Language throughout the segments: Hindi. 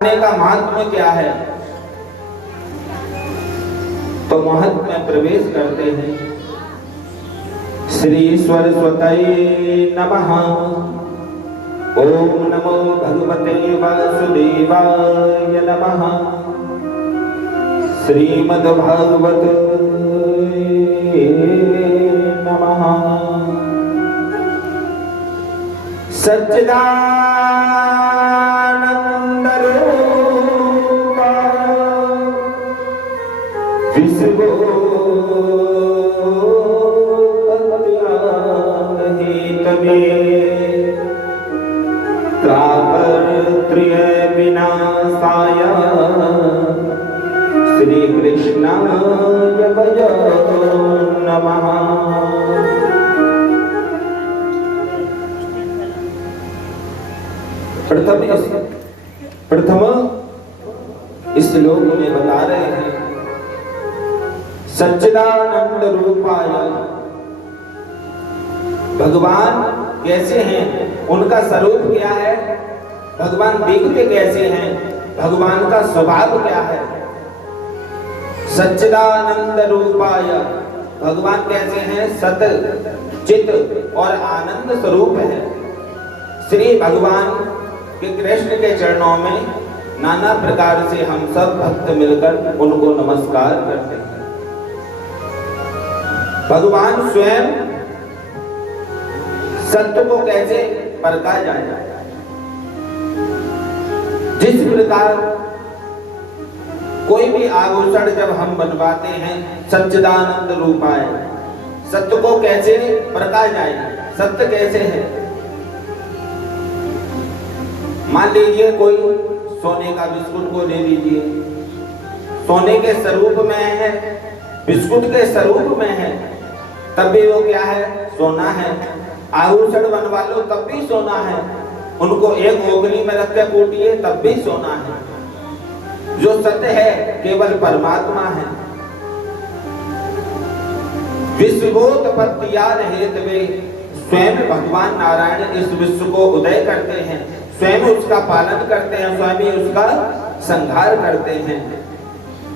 का महात्मा क्या है? तो महत्व में प्रवेश करते हैं। श्री सरस्वती नमः। ओम नमो भगवते वासुदेवाय नमः। श्रीमद्भागवत नमः। सच्चिदानंद रूप विश्वोत्पत्त्यादिहेतवे तापत्रय विनाशाय श्री कृष्णाय वयं नमः। प्रथम इस श्लोक में बता रहे हैं सच्चिदानंद रूपाय। भगवान कैसे हैं, उनका स्वरूप क्या है, भगवान दिखते कैसे हैं, भगवान का स्वभाव क्या है। सच्चिदानंद रूपाय, भगवान कैसे हैं, सत चित और आनंद स्वरूप है। श्री भगवान कि कृष्ण के चरणों में नाना प्रकार से हम सब भक्त मिलकर उनको नमस्कार करते हैं। भगवान स्वयं सत्य को कैसे परखा जाए, जिस प्रकार कोई भी आभूषण जब हम बनवाते हैं सच्चिदानंद रूपाय, सत्य को कैसे परखा जाए, सत्य कैसे है। मान लीजिए कोई सोने का बिस्कुट को ले लीजिए, सोने के स्वरूप में है, बिस्कुट के स्वरूप में है, तब भी वो क्या है, सोना है। आभूषण बनवा लो तब भी सोना है, उनको एक ओगली में रख के कूटिए तब भी सोना है। जो सत्य है केवल परमात्मा है। विश्वोत्पत्त्यादिहेतवे, स्वयं भगवान नारायण इस विश्व को उदय करते हैं, स्वयं उसका पालन करते हैं, स्वयं उसका संहार करते हैं।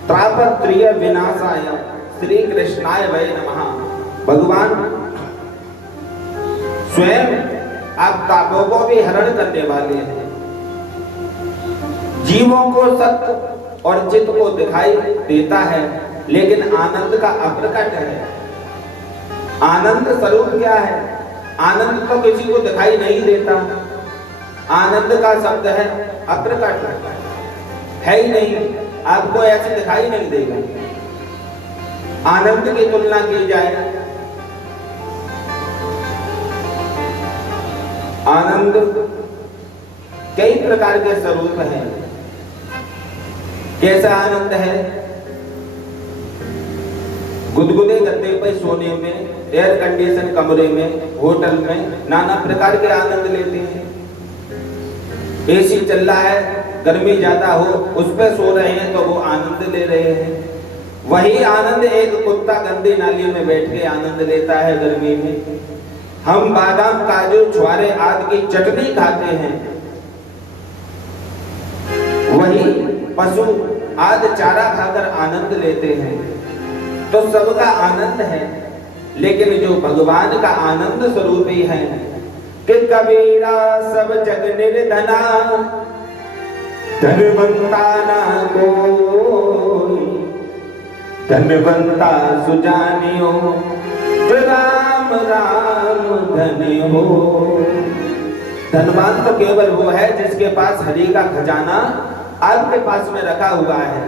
तापत्रय विनाशाय श्री कृष्णाय वै नमः। भगवान स्वयं आप तापों को भी हरण करने वाले हैं। जीवों को सत्य और चित्त को दिखाई देता है, लेकिन आनंद का अप्रकट है। आनंद स्वरूप क्या है? आनंद तो किसी को दिखाई नहीं देता। आनंद का शब्द है अप्रकट, है ही नहीं, आपको ऐसे दिखाई नहीं देगा। आनंद की तुलना की जाए, आनंद कई प्रकार के स्वरूप हैं। कैसा आनंद है? गुदगुदे गद्दे पर सोने में, एयर कंडीशन कमरे में, होटल में नाना प्रकार के आनंद लेते हैं। एसी चल रहा है, गर्मी ज्यादा हो, उस पर सो रहे हैं तो वो आनंद ले रहे हैं। वही आनंद एक कुत्ता गंदी नाली में बैठ के आनंद लेता है गर्मी में। हम बादाम, काजू, छुआरे आदि की चटनी खाते हैं, वही पशु आदि चारा खाकर आनंद लेते हैं। तो सबका आनंद है, लेकिन जो भगवान का आनंद स्वरूप ही है कि कबीरा सब जग निर्धना, धनवंता ना कोई, धनवंता सुजानियो, जो राम राम धनी हो। धनवान तो केवल वो है जिसके पास हरि का खजाना आपके पास में रखा हुआ है।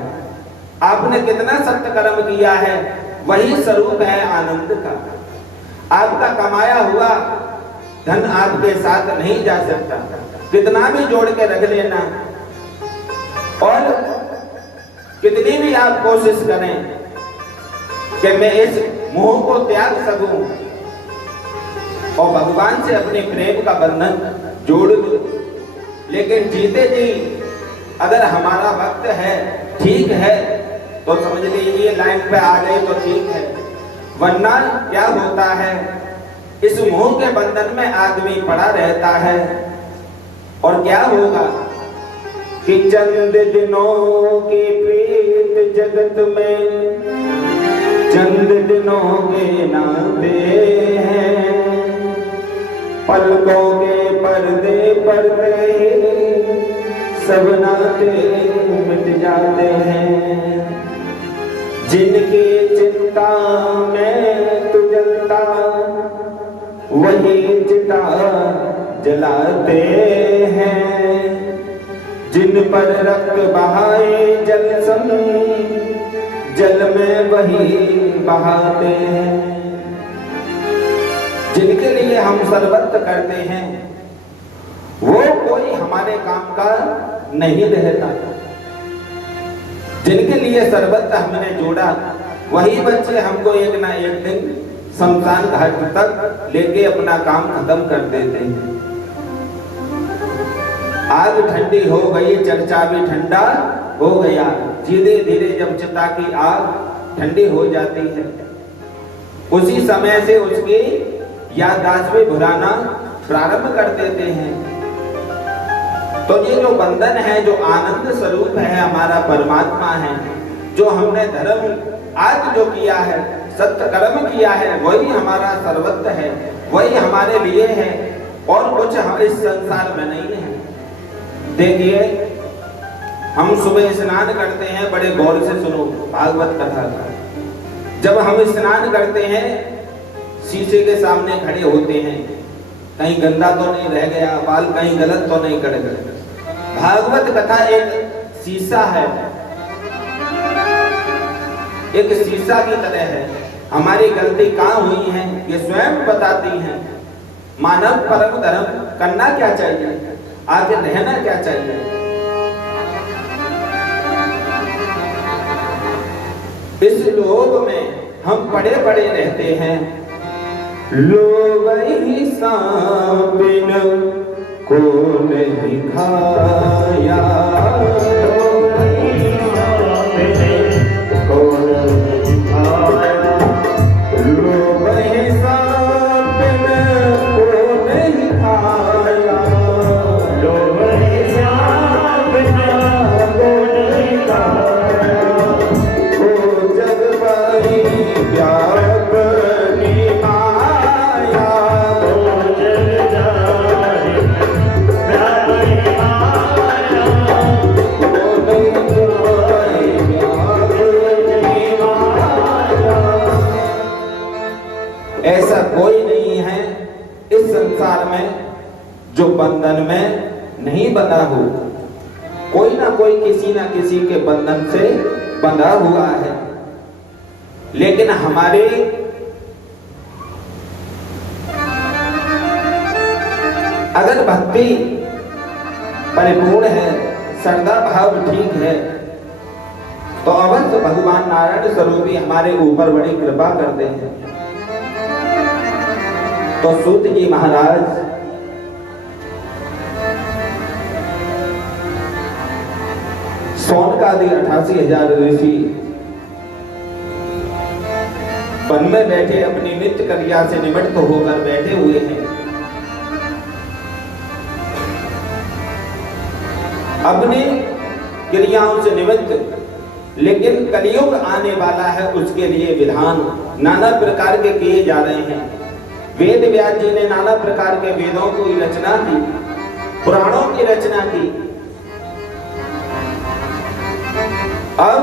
आपने कितना सत्य कर्म किया है, वही स्वरूप है आनंद का। आपका कमाया हुआ धन आपके साथ नहीं जा सकता, कितना भी जोड़ के रख लेना और कितनी भी आप कोशिश करें कि मैं इस मोह को त्याग सकूं और भगवान से अपने प्रेम का बंधन जोड़ लूं, लेकिन जीते जी अगर हमारा वक्त है, ठीक है, तो समझ लीजिए लाइन पे आ गए तो ठीक है, वरना क्या होता है, इस मोह के बंधन में आदमी पड़ा रहता है और क्या होगा, कि चंद दिनों के प्रीत जगत में चंद दिनों के नाते हैं, पलकों के पर्दे पर सब नाते मिट जाते हैं। जिनकी चिंता में तू जलता वही चिता जलाते हैं। जिन पर रक्त बहाए जल सम जल में वही बहाते हैं। जिनके लिए हम सरबत करते हैं वो कोई हमारे काम का नहीं रहता। जिनके लिए सरबत हमने जोड़ा वही बच्चे हमको एक ना एक दिन शमशान घाट तक लेके अपना काम खत्म कर देते हैं। आग ठंडी हो गई, चर्चा भी ठंडा हो गया। धीरे धीरे जब चिता की आग ठंडी हो जाती है उसी समय से उसकी याददाश्त भी भुलाना प्रारंभ कर देते हैं। तो ये जो बंधन है, जो आनंद स्वरूप है, हमारा परमात्मा है, जो हमने धर्म आज जो किया है, सत्य कर्म किया है, वही हमारा सर्वस्व है, वही हमारे लिए है और कुछ हम इस संसार में नहीं है। देखिए, हम सुबह स्नान करते हैं, बड़े गौर से सुनो भागवत कथा का। जब हम स्नान करते हैं शीशे के सामने खड़े होते हैं, कहीं गंदा तो नहीं रह गया, बाल कहीं गलत तो नहीं कट गए। भागवत कथा एक शीशा है, एक शीशा की तरह है। हमारी गलती कहाँ हुई है ये स्वयं बताती है। मानव परम धर्म करना क्या चाहिए, आगे रहना क्या चाहिए। इस लोक में हम पड़े पड़े रहते हैं। लोग ही सांपिन को नहीं खाया, लोग ही सांपिन को नहीं खाया, लोग ही सांपिन को नहीं खाया, लोग ही सांपिन को नहीं खाया। वो जग बड़ी व्यापनी माया, वो जग जाए व्यापनी माया, वो नहीं जाए व्यापनी माया। ऐसा कोई नहीं है इस संसार में जो बंधन में नहीं बंधा हो। कोई ना कोई किसी ना किसी के बंधन से बंधा हुआ है। लेकिन हमारे अगर भक्ति परिपूर्ण है, श्रद्धा भाव ठीक है, तो अवश्य भगवान नारायण स्वरूपी हमारे ऊपर बड़ी कृपा करते हैं। तो सूत जी महाराज सौनकादि 88,000 ऋषि वन में बैठे अपनी नित्य क्रिया से निमित्त होकर बैठे हुए हैं। अपनी क्रियाओं से निमित्त, लेकिन कलियुग आने वाला है, उसके लिए विधान नाना प्रकार के किए जा रहे हैं। वेद व्यास जी ने नाना प्रकार के वेदों की रचना की, पुराणों की रचना की। अब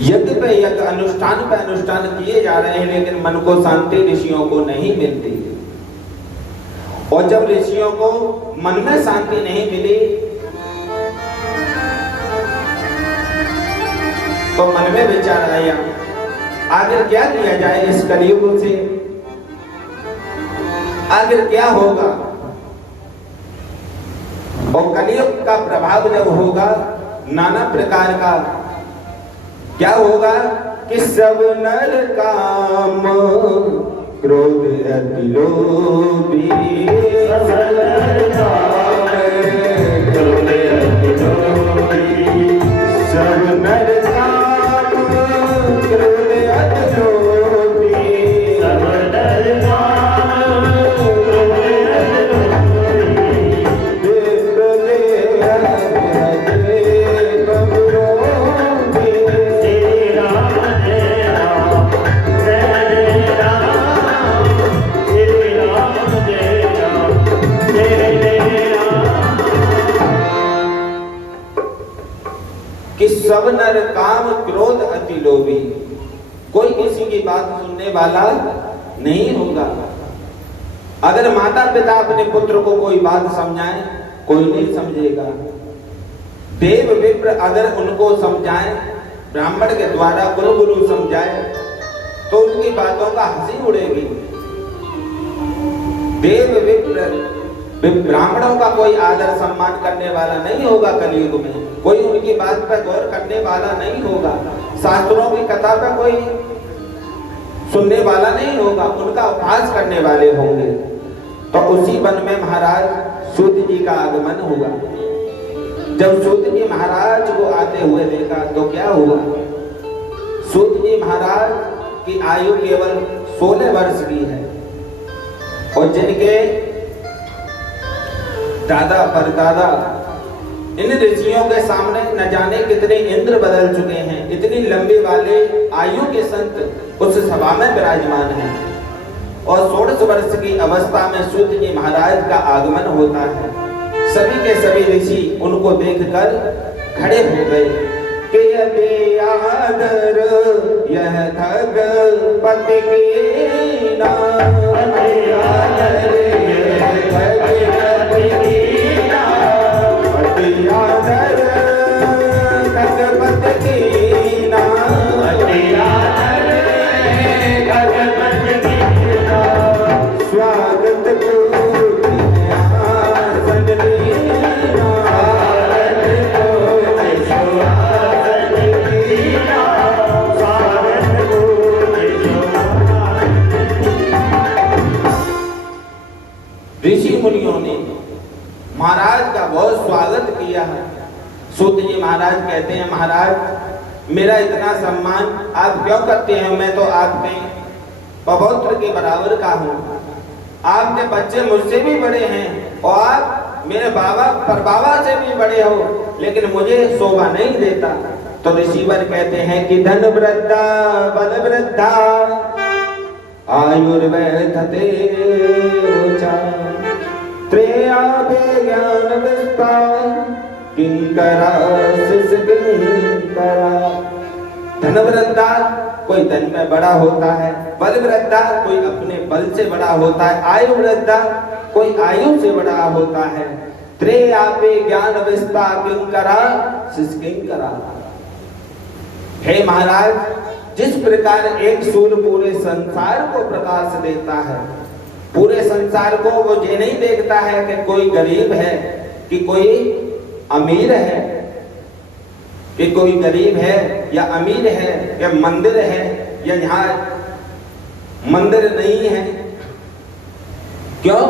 यज्ञ पे यज्ञ, अनुष्ठान पे अनुष्ठान किए जा रहे हैं, लेकिन मन को शांति ऋषियों को नहीं मिलती। और जब ऋषियों को मन में शांति नहीं मिली तो मन में विचार आया, आखिर क्या किया जाए इस कलियुग से, आखिर क्या होगा। और कलियुग का प्रभाव जब होगा नाना प्रकार का, क्या होगा कि सब नर काम क्रोध अति लोभी, सब नर काम क्रोध अति लोभी, सब नर काम क्रोध अति लोभी, सब नर काम क्रोध अति लोभी। कि सब नर काम क्रोध अति लोभी, कोई किसी की बात सुनने वाला नहीं होगा। अगर माता पिता अपने पुत्र को कोई बात समझाएं, कोई नहीं समझेगा। देव विप्र अगर उनको समझाएं, ब्राह्मण के द्वारा कुल गुरु समझाए, तो उनकी बातों का हंसी उड़ेगी। देव विप्र ब्राह्मणों का कोई आदर सम्मान करने वाला नहीं होगा कलयुग में, कोई उनकी बात पर गौर करने वाला नहीं होगा, शास्त्रों की कथा पर कोई सुनने वाला नहीं होगा, उनका उपहास करने वाले होंगे। तो उसी वन में महाराज सूत जी का आगमन हुआ। जब सूत जी महाराज को आते हुए देखा तो क्या हुआ? सूत जी महाराज की आयु केवल 16 वर्ष की है और जिनके दादा परदादा इन ऋषियों के सामने न जाने कितने इंद्र बदल चुके हैं, इतनी लंबी वाले आयु के संत उस सभा में विराजमान हैं और 16 वर्ष की अवस्था में सूत जी महाराज का आगमन होता है। सभी के सभी ऋषि उनको देखकर खड़े हो गए कि आदर यह भगवती की नाम, ऋषि मुनियों ने महाराज का बहुत स्वागत किया। सूत जी महाराज कहते हैं, महाराज मेरा इतना सम्मान आप क्यों करते हैं? मैं तो आपके पौत्र के बराबर का हूँ, आपके बच्चे मुझसे भी बड़े हैं और आप मेरे बाबा परबाबा से भी बड़े हो, लेकिन मुझे शोभा नहीं देता। तो ऋषिवर कहते हैं कि धन वृद्धा बल वृद्धा आयुर्वेधते त्रेया ज्ञान विस्तार किंकरा शिष किंकरा। धन वृद्धा कोई धन में बड़ा होता है, बल वृद्धा कोई अपने बल से बड़ा होता है, आयु वृद्धा कोई आयु से बड़ा होता है। त्रेयापे ज्ञान विस्तार किंकरा शिष किंकरा। हे महाराज, जिस प्रकार एक सूर्य पूरे संसार को प्रकाश देता है, पूरे संसार को वो ये नहीं देखता है कि कोई गरीब है कि कोई अमीर है, कि कोई गरीब है या अमीर है, या मंदिर है या यहाँ मंदिर नहीं है। क्यों?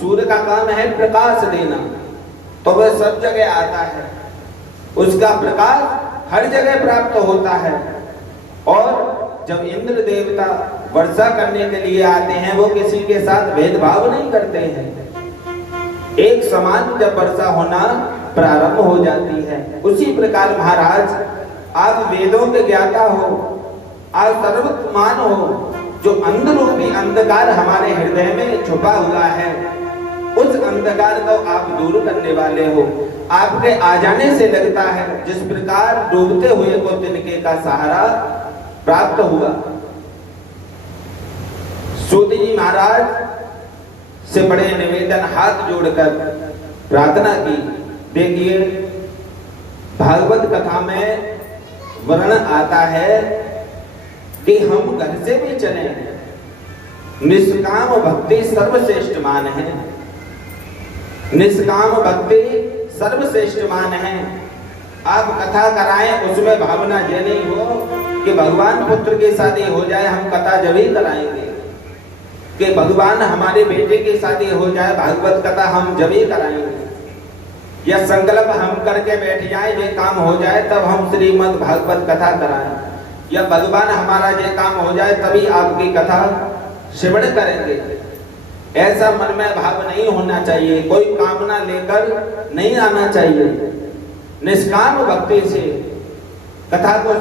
सूर्य का काम है प्रकाश देना, तो वह सब जगह आता है, उसका प्रकाश हर जगह प्राप्त होता है। और जब इंद्र देवता वर्षा करने के लिए आते हैं, वो किसी के साथ भेदभाव नहीं करते हैं, एक समान जब वर्षा होना प्रारंभ हो जाती है। उसी प्रकार महाराज, आप वेदों के ज्ञाता हो, आप सर्वमान हो, जो अंधरूपी अंधकार हमारे हृदय में छुपा हुआ है, उस अंधकार को आप दूर करने वाले हो। आपके आ जाने से लगता है जिस प्रकार डूबते हुए को तिनके का सहारा प्राप्त हुआ। सूत जी महाराज से बड़े निवेदन हाथ जोड़कर प्रार्थना की। देखिए, भागवत कथा में वर्णन आता है कि हम घर से भी चले, निष्काम भक्ति सर्वश्रेष्ठ मान है, निष्काम भक्ति सर्वश्रेष्ठ मान है। आप कथा कराएं, उसमें भावना ये नहीं हो कि भगवान पुत्र की शादी हो जाए हम कथा जब ही कराएंगे, कि भगवान हमारे बेटे की शादी हो जाए भागवत कथा हम जब ही कराएंगे, या संकल्प हम करके बैठ जाए ये काम हो जाए तब हम श्रीमद् भागवत कथा कराएं, या भगवान हमारा ये काम हो जाए तभी आपकी कथा श्रवण करेंगे। ऐसा मन में भाव नहीं होना चाहिए, कोई कामना लेकर नहीं आना चाहिए। निष्काम भक्ति से कथा को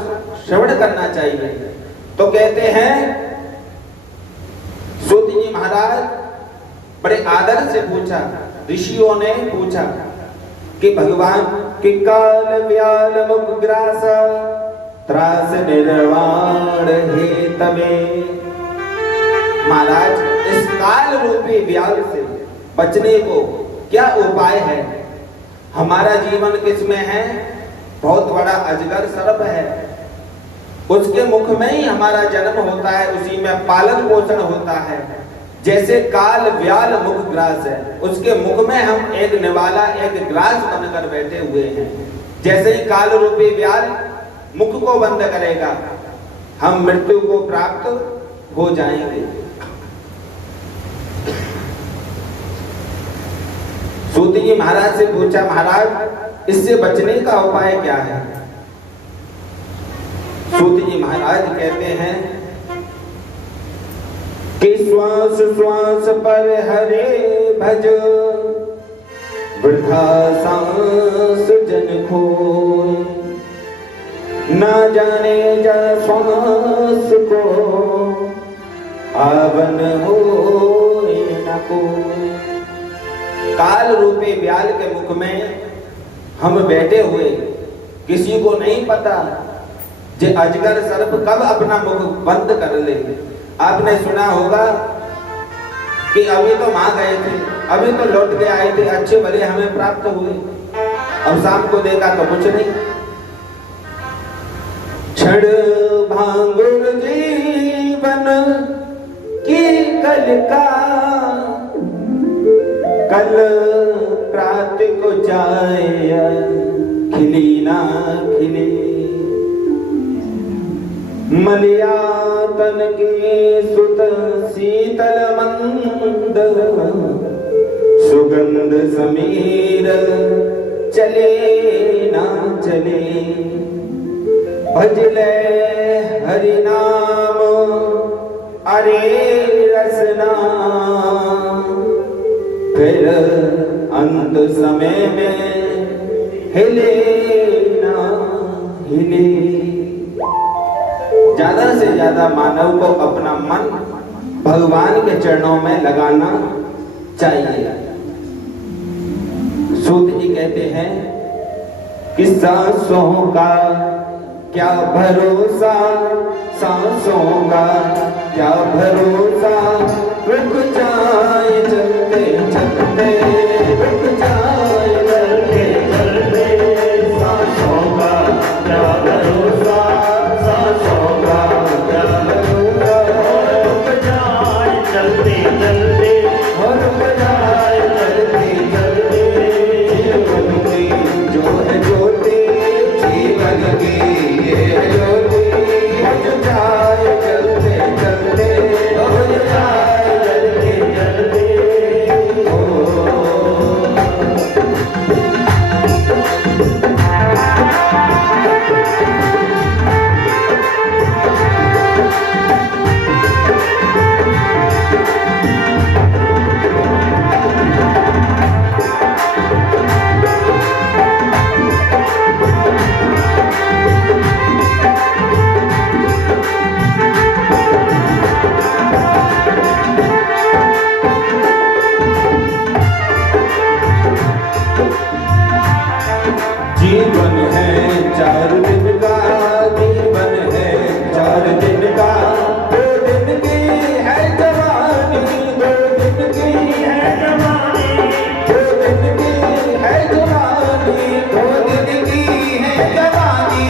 श्रवण करना चाहिए। तो कहते हैं सूत जी महाराज बड़े आदर से पूछा, ऋषियों ने पूछा कि भगवान कि काल व्याल मुख ग्रास त्रास निर्वाण हे तमे। महाराज, इस काल रूपी व्याल से बचने को क्या उपाय है? हमारा जीवन किसमें है? बहुत बड़ा अजगर सर्प है, उसके मुख में ही हमारा जन्म होता है, उसी में पालन पोषण होता है। जैसे काल व्याल मुख ग्रास है, उसके मुख में हम एक निवाला, एक ग्रास बनकर बैठे हुए हैं। जैसे ही काल रूपी व्याल मुख को बंद करेगा, हम मृत्यु को प्राप्त हो जाएंगे। सूत जी महाराज से पूछा, महाराज इससे बचने का उपाय क्या है? सूत जी महाराज कहते हैं कि श्वास श्वास पर हरे भज, वृथा सांस जन खोए, ना जाने जा श्वास को आवन हो न कोई। काल रूपी व्याल के मुख में हम बैठे हुए, किसी को नहीं पता जे अजगर सर्प कब अपना मुख बंद कर ले। आपने सुना होगा कि अभी तो वहां गए थे, अभी तो लौट के आए थे, अच्छे भले हमें प्राप्त हुए, अब शाम को देखा तो कुछ नहीं। क्षण भांगुर जीवन की कल का, कल प्रात को जाए खिली ना खिली। मलिया तन के सुत शीतल मंद, सुगंध समीर चले ना चले। भजले हरि नाम अरे रसना, फिर अंत समय में हिले ना हिले। ज्यादा से ज्यादा मानव को अपना मन भगवान के चरणों में लगाना चाहिए। सूत जी कहते हैं कि सांसों का क्या भरोसा, सांसों का क्या भरोसा, रुक जाए चलते चलते, रुक जाए चलते चलते। सांसों का क्या भरोसा, सांसों का क्या भरोसा, रुक जाए चलते चलते, रुक जाए चलते चलते। जीवन की जो है ज्योति, जीवन की ये ज्योति, बुझ जाए चलते चलते, बुझ जाए चलते चलते। जीवन है 4 दिन का, जीवन है 4 दिन का। 2 दिन की है जवानी, 2 दिन की है जवानी, 2 दिन की है जवानी, 2 दिन की है जवानी।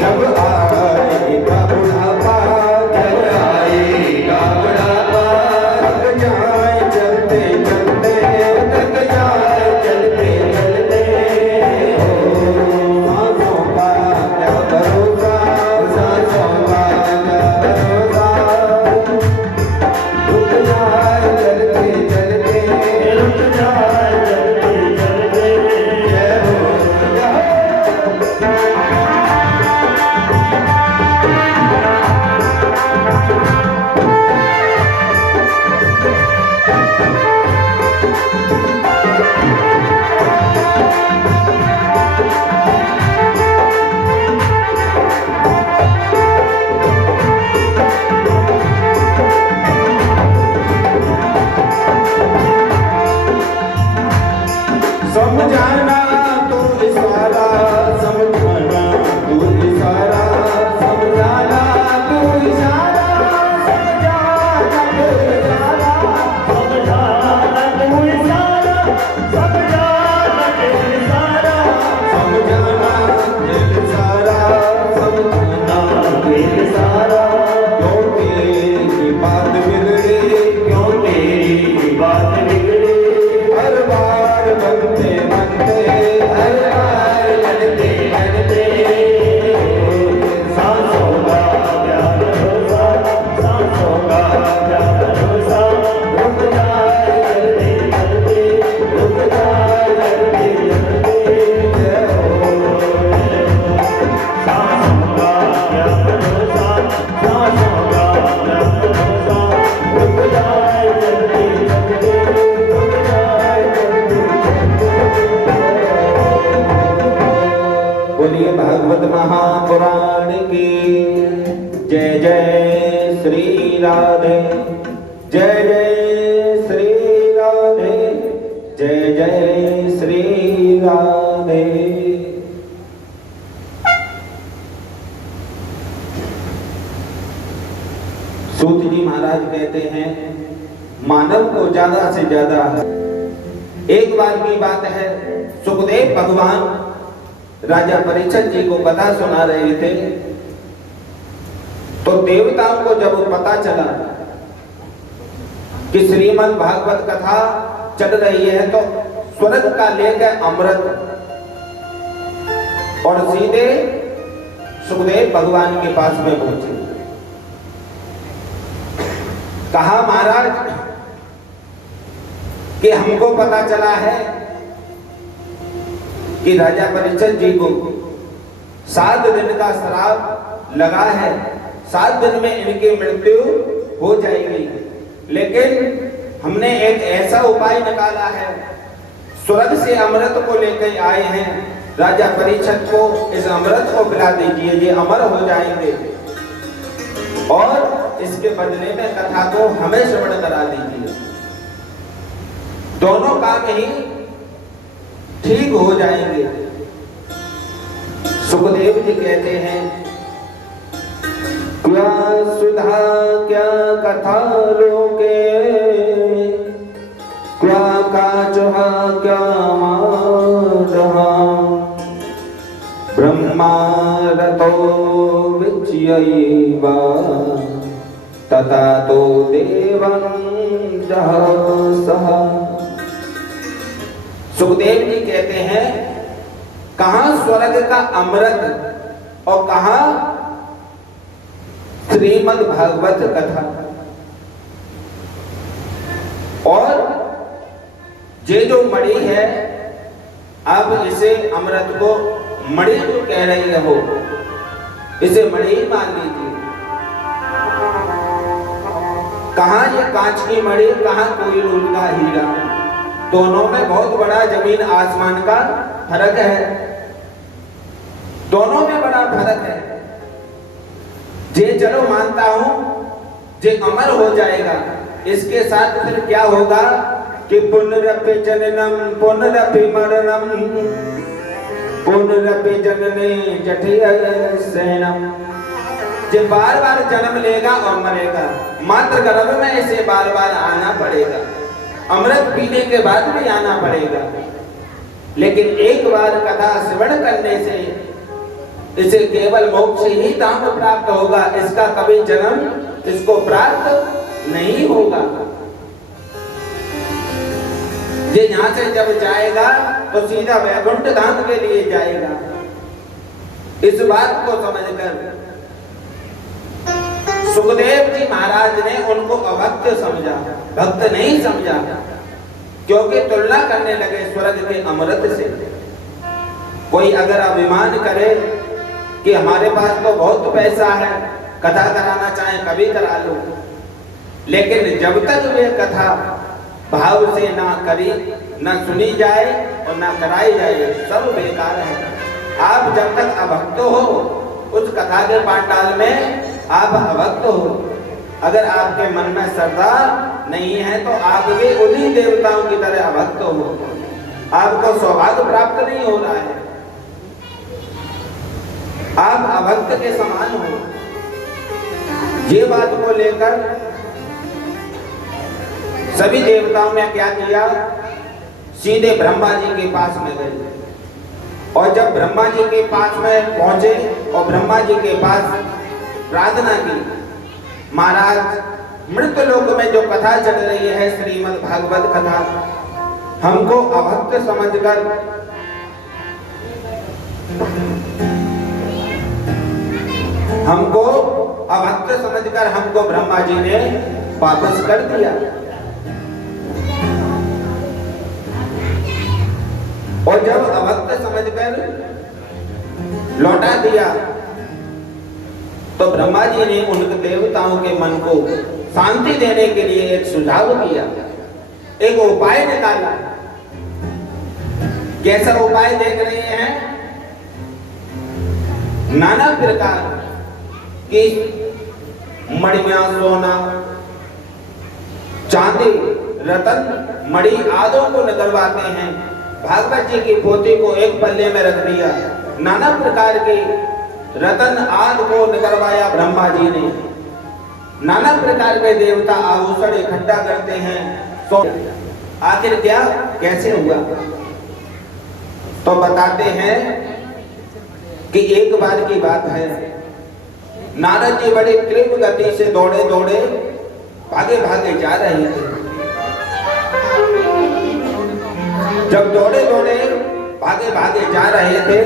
जब आएगा बुढ़ापा, जब आएगा बुढ़ापा, थक जाए चलते चलते, थक जाए चलते चलते। सांसों का क्या भरोसा, सांसों का क्या बोलिए भागवत महापुराण की जय जय श्री राधे, जय जय श्री राधे, जय जय श्री राधे। सूत जी महाराज कहते हैं मानव को ज्यादा से ज्यादा, एक बार की बात है, सुखदेव भगवान राजा परीक्षित जी को कथा सुना रहे थे, तो देवताओं को जब पता चला कि श्रीमद् भागवत कथा चल रही है, तो स्वर्ग का लेकर अमृत और सीधे सुखदेव भगवान के पास में पहुंचे। कहा महाराज कि हमको पता चला है कि राजा परीक्षित जी को 7 दिन का श्राप लगा है, 7 दिन में इनकी मृत्यु हो जाएगी, लेकिन हमने एक ऐसा उपाय निकाला है, स्वर्ग से अमृत को लेकर आए हैं, राजा परीक्षित को इस अमृत को पिला दीजिए, ये अमर हो जाएंगे और इसके बदले में कथा को हमें श्रवण करा दीजिए, दोनों काम ही ठीक हो जाएंगे। सुखदेव जी कहते हैं क्या सुधा क्या कथा लोके, क्या काचुहा क्या माधवा, ब्रह्मा रतो विच्यैवा तथा तो देवं जहसः। सुखदेव जी कहते हैं कहां स्वर्ग का अमृत और कहां श्रीमद् भागवत कथा, और ये जो मणि है, अब इसे अमृत को मणि जो कह रही हो, इसे मणि ही मान लीजिए। कहां ये कांच की मणि, कहां कोई रूप का हीरा, दोनों में बहुत बड़ा जमीन आसमान का फर्क है, दोनों में बड़ा फर्क है। जे चलो मानता हूं जे अमर हो जाएगा, इसके साथ फिर क्या होगा कि पुनरपि जननम पुनरपि मरणम पुनरपि जनने जठियसेनम, जे बार बार जन्म लेगा और मरेगा, मात्र गर्भ में इसे बार बार आना पड़ेगा, अमृत पीने के बाद भी आना पड़ेगा, लेकिन एक बार कथा श्रवण करने से इसे केवल मोक्ष ही धाम प्राप्त होगा, इसका कभी जन्म इसको प्राप्त नहीं होगा। ये यहां से जब जाएगा तो सीधा वैकुंठ धाम के लिए जाएगा। इस बात को समझकर सुखदेव जी महाराज ने उनको अभक्त समझा, भक्त नहीं समझा, क्योंकि तुलना करने लगे स्वर्ग के अमृत से। कोई अगर अभिमान करे कि हमारे पास तो बहुत पैसा है, कथा कराना चाहे कभी करा लो, लेकिन जब तक वे कथा भाव से ना करी, ना सुनी जाए और ना कराई जाए, सब बेकार है। आप जब तक अभक्त हो उस कथा के पांडाल में आप अभक्त हो, अगर आपके मन में श्रद्धा नहीं है तो आप भी उन्हीं देवताओं की तरह अभक्त हो, आपको सौभाग्य प्राप्त नहीं हो रहा है, आप अभक्त के समान हो। ये बात को लेकर सभी देवताओं ने क्या किया, सीधे ब्रह्मा जी के पास में गए, और जब ब्रह्मा जी के पास में पहुंचे और ब्रह्मा जी के पास प्रार्थना की, महाराज मृत्यु लोक में जो कथा चल रही है श्रीमद् भागवत कथा, हमको अभक्त समझकर हमको ब्रह्मा जी ने वापस कर दिया। और जब अभक्त समझकर लौटा दिया तो ब्रह्मा जी ने उन देवताओं के मन को शांति देने के लिए एक सुझाव किया, एक उपाय निकाला। कैसा उपाय देख रहे हैं नाना प्रकार की मणियां, सोना, चांदी, रतन, मणि आदों को निकलवाते हैं। भागवत जी की पोथी को एक पल्ले में रख दिया, नाना प्रकार के रतन आदि को निकलवाया ब्रह्मा जी ने। नाना प्रकार के देवता आभूषण इकट्ठा करते हैं। तो आखिर क्या कैसे हुआ? तो बताते हैं कि एक बार की बात है, नारद जी बड़ी तीव्र गति से दौड़े दौड़े भागे भागे जा रहे थे। जब दौड़े दौड़े भागे भागे जा रहे थे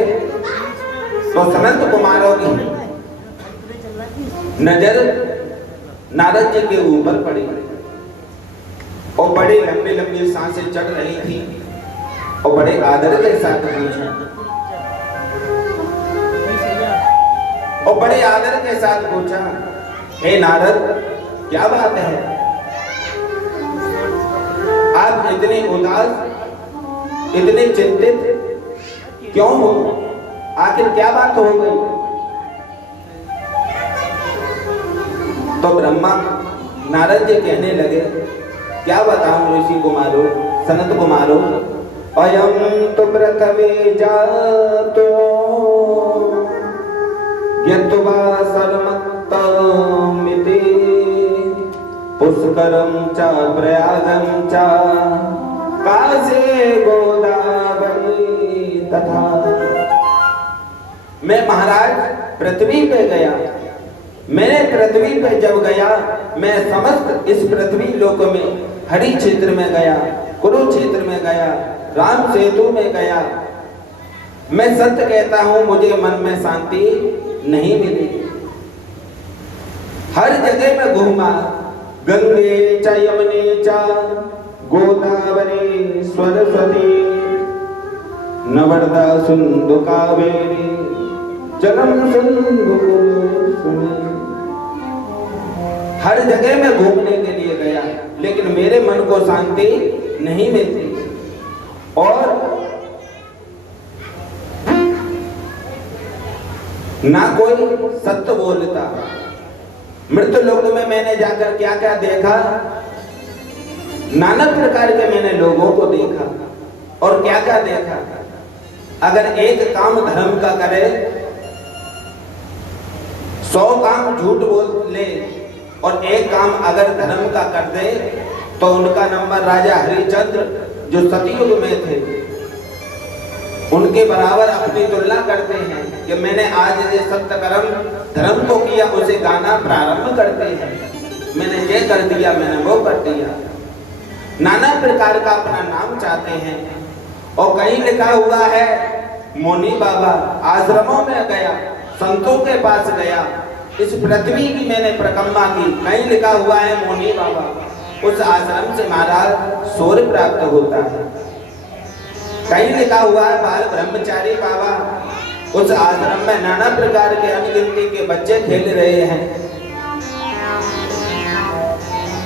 तो सनत कुमारों की नजर नारद जी के ऊपर पड़ी और बड़ी लंबी लंबी सांसें चढ़ रही थी और बड़े आदर के साथ पूछा, और बड़े आदर के साथ पूछा, हे नारद, क्या बात है? आप इतने उदास, इतने चिंतित क्यों हो? आखिर क्या बात हो गई? तो ब्रह्मा नारद जी कहने लगे, क्या बताऊं ऋषि कुमारों, सनत कुमारों, अयम तो प्रथमे जातो यत्वा सर्वमत्तमिति पुष्करम च प्रयागम च कासे गोदावरी तथा। मैं महाराज पृथ्वी पे गया, मैंने पृथ्वी पे जब गया, मैं समस्त इस पृथ्वी लोक में हरि क्षेत्र में गया, कुरुक्षेत्र में गया, राम सेतु में गया। मैं सत्य कहता हूं, मुझे मन में शांति नहीं मिली। हर जगह मैं घूमा, गंगे च यमुने च गोदावरी सरस्वती नर्मदा सिंधु कावेरी जलम सिंधु सुनी। हर जगह मैं घूमने के लिए गया, लेकिन मेरे मन को शांति नहीं मिलती। और ना कोई सत्य बोलता। मृत्यु लोक में मैंने जाकर क्या क्या देखा, नाना प्रकार के मैंने लोगों को देखा। और क्या क्या देखा, अगर एक काम धर्म का करे, 100 काम झूठ बोल ले, और एक काम अगर धर्म का कर दे, तो उनका नंबर राजा हरिश्चंद्र जो सतयुग में थे, उनके बराबर अपनी तुलना करते हैं कि मैंने आज ये सत्य कर्म धर्म को किया, उसे गाना प्रारंभ करते हैं, मैंने ये कर दिया, मैंने वो कर दिया। नाना प्रकार का अपना नाम चाहते हैं। और कहीं लिखा हुआ है, मोनी बाबा आश्रमों में गया, संतों के पास गया, इस पृथ्वी की मैंने परिक्रमा की। कहीं लिखा हुआ है मोनी बाबा, उस आश्रम से महाराज सूर्य प्राप्त होता है। कहीं लिखा हुआ है बाल ब्रह्मचारी बाबा, उस आश्रम में नाना प्रकार के अनगिनती के बच्चे खेल रहे हैं।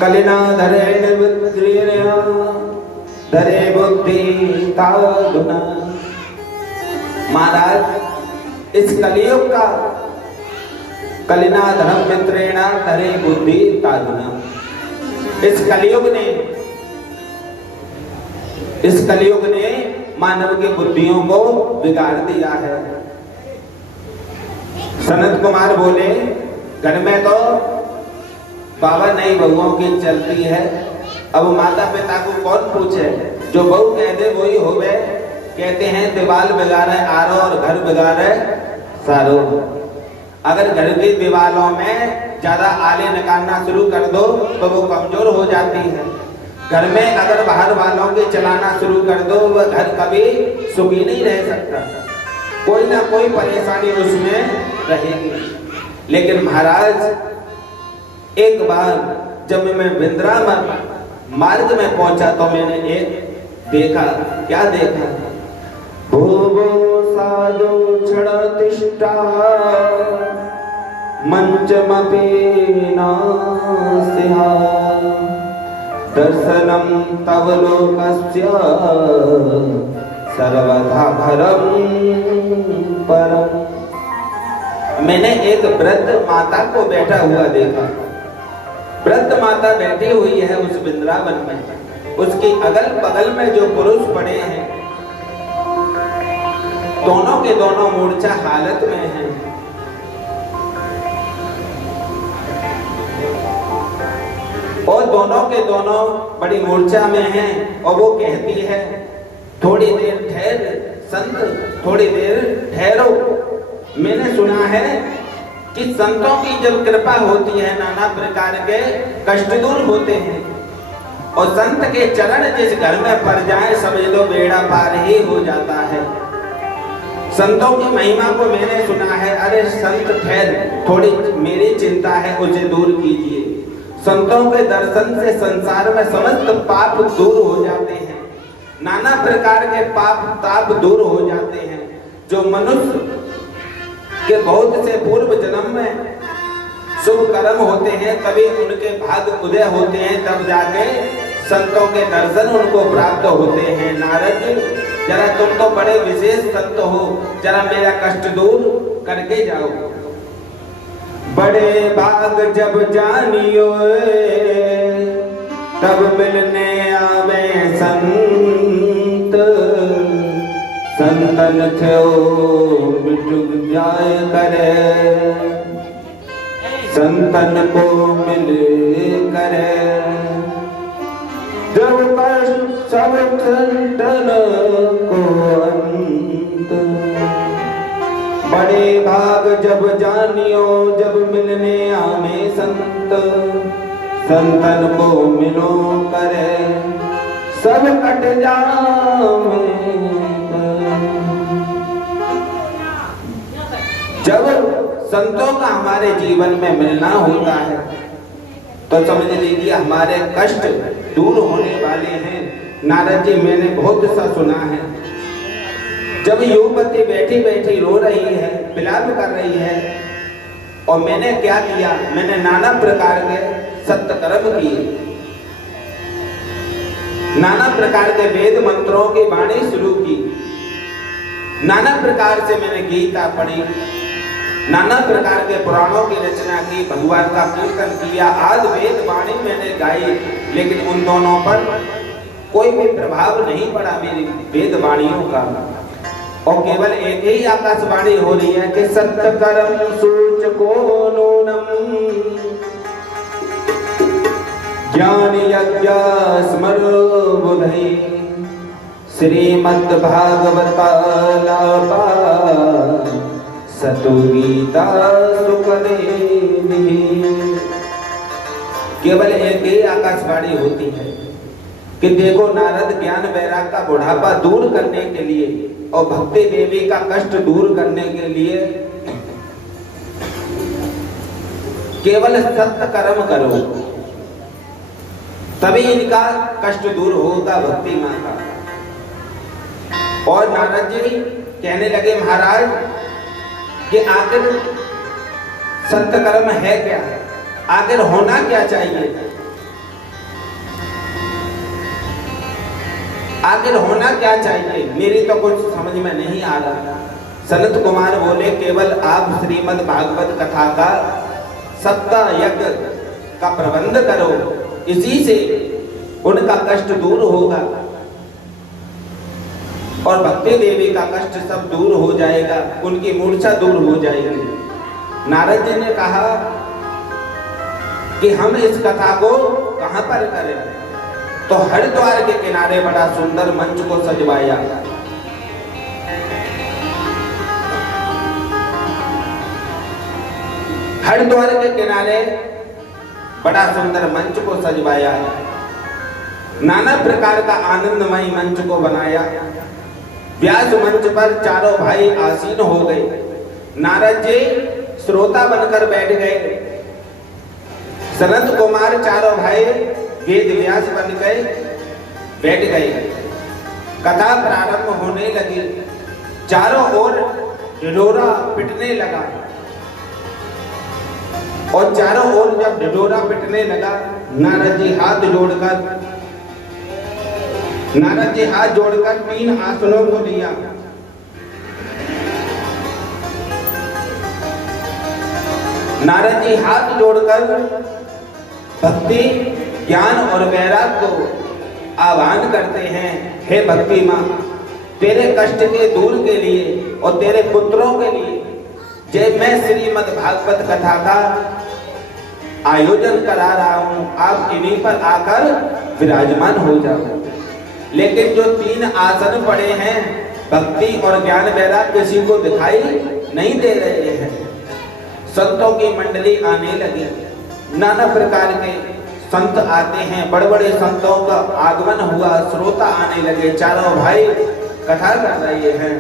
कलिना धरे निर्विद्रिया धरे बुद्धि तादुना। महाराज इस कलियुग का कलिना धर्म मित्रेणा धरे बुद्धि तादुना, इस कलियुग ने मानव की बुद्धियों को बिगाड़ दिया है। सनत कुमार बोले, घर में तो बाबा नई बहुओं की चलती है, अब माता पिता को कौन पूछे, जो बहू कह दे वही होवे। कहते हैं दीवार बिगाड़े आरो और घर बिगाड़े सारो। अगर घर की दीवारों में ज्यादा आले निकालना शुरू कर दो तो वो कमजोर हो जाती है। घर में अगर बाहर वालों के चलाना शुरू कर दो, वह घर कभी सुखी नहीं रह सकता, कोई ना कोई परेशानी उसमें रहेगी। लेकिन महाराज एक बार जब मैं वृंदावन मार्ग में पहुंचा तो मैंने एक देखा। क्या देखा? भूवो साधु क्षणतिष्ठा मंचमपि नास्या दर्शनम तव लोकस्य सर्वथा भरम परम। मैंने एक वृद्ध माता को बैठा हुआ देखा। वृद्ध माता बैठी हुई है उस वृंदावन में। उसके अगल बगल में जो पुरुष पड़े हैं, दोनों के दोनों मूर्छा हालत में हैं। और दोनों के दोनों बड़ी मूर्छा में हैं। और वो कहती है, थोड़ी देर ठहर संत, थोड़ी देर ठहरो। मैंने सुना है कि संतों की जब कृपा होती है, नाना प्रकार के कष्ट दूर होते हैं। और संत के चरण जिस घर में पड़ जाए, समझ लो बेड़ा पार ही हो जाता है। संतों की महिमा को मैंने सुना है। अरे संत ठहर, थोड़ी मेरी चिंता है, उसे दूर कीजिए। संतों के दर्शन से संसार में समस्त पाप दूर हो जाते हैं। नाना प्रकार के पाप ताप दूर हो जाते हैं। जो मनुष्य के बहुत से पूर्व जन्म में शुभ कर्म होते हैं, तभी उनके भाग्य उदय होते हैं, तब जाके संतों के दर्शन उनको प्राप्त होते हैं। नारद जी, जरा तुम तो बड़े विशेष संत हो, जरा मेरा कष्ट दूर करके जाओ। बड़े भाग जब जानियो तब मिलने आवे संत, संतन थो मिटुक जाय करे, संतन को मिल करे। जब कष्ट सब संतन को अंत, बड़े भाग जब जानियो जब मिलने आवे संत, संतन को मिलो करे सब कट जावे। जब संतों का हमारे जीवन में मिलना होता है तो समझ लीजिए हमारे कष्ट दूर होने वाले हैं। नारद जी, मैंने बहुत सा सुना है। जब युवती बैठी बैठी रो रही है, विलाप कर रही है, और मैंने क्या किया, मैंने नाना प्रकार के सत्य कर्म किए, नाना प्रकार के वेद मंत्रों की वाणी शुरू की, नाना प्रकार से मैंने गीता पढ़ी, नाना प्रकार के पुराणों की रचना की, भगवान का कीर्तन किया, आज वेद वाणी मैंने गाई, लेकिन उन दोनों पर कोई भी प्रभाव नहीं पड़ा मेरी वेद वाणियों का। और केवल एक ही आकाशवाणी हो रही है कि सत्य कर्म सूचको नूनम ज्ञान यज्ञ स्मरो बुधै श्रीमद् भागवतालापा सतु गीता सुखदेवी। केवल एक ही आकाशवाणी होती है कि देखो नारद ज्ञान वैराग का बुढ़ापा दूर करने के लिए और भक्ति देवी का कष्ट दूर करने के लिए केवल सत्य कर्म करो, तभी इनका कष्ट दूर होगा भक्ति माँ का। और नारद जी कहने लगे, महाराज कि आखिर सत्य कर्म है क्या, आखिर होना क्या चाहिए, आखिर होना क्या चाहिए, मेरी तो कुछ समझ में नहीं आ रहा। सनत कुमार बोले, केवल आप श्रीमद् भागवत कथा का सप्ताह यज्ञ का प्रबंध करो, इसी से उनका कष्ट दूर होगा और भक्ति देवी का कष्ट सब दूर हो जाएगा, उनकी मूर्छा दूर हो जाएगी। नारद जी ने कहा कि हम इस कथा को कहां पर करें, तो हरिद्वार के किनारे बड़ा सुंदर मंच को सजवाया। हरिद्वार के किनारे बड़ा सुंदर मंच को सजवाया, नाना प्रकार का आनंदमय मंच को बनाया। व्यास मंच पर चारों भाई आसीन हो गए। नारद जी श्रोता बनकर बैठ गए। सनत कुमार चारों भाई वेद व्यास बन गए, बैठ गए। कथा प्रारंभ होने लगी। चारों ओर ढिढोरा पिटने लगा और चारों ओर जब ढिढोरा पिटने लगा, नारद जी हाथ जोड़कर 3 आसनों को लिया। नारद जी हाथ जोड़कर भक्ति, ज्ञान और वैराग को आह्वान करते हैं। हे भक्ति माँ, तेरे कष्ट के दूर के लिए और तेरे पुत्रों के लिए जब मैं श्रीमद् भागवत कथा का आयोजन करा रहा हूं, आप इन्हीं पर आकर विराजमान हो जाओ। लेकिन जो 3 आसन पड़े हैं, भक्ति और ज्ञान वैराग किसी को दिखाई नहीं दे रहे हैं। संतों की मंडली आने लगी, नाना प्रकार के संत आते हैं, बड़े बड़े संतों का आगमन हुआ, श्रोता आने लगे। चारों भाई कथा कर रहे हैं।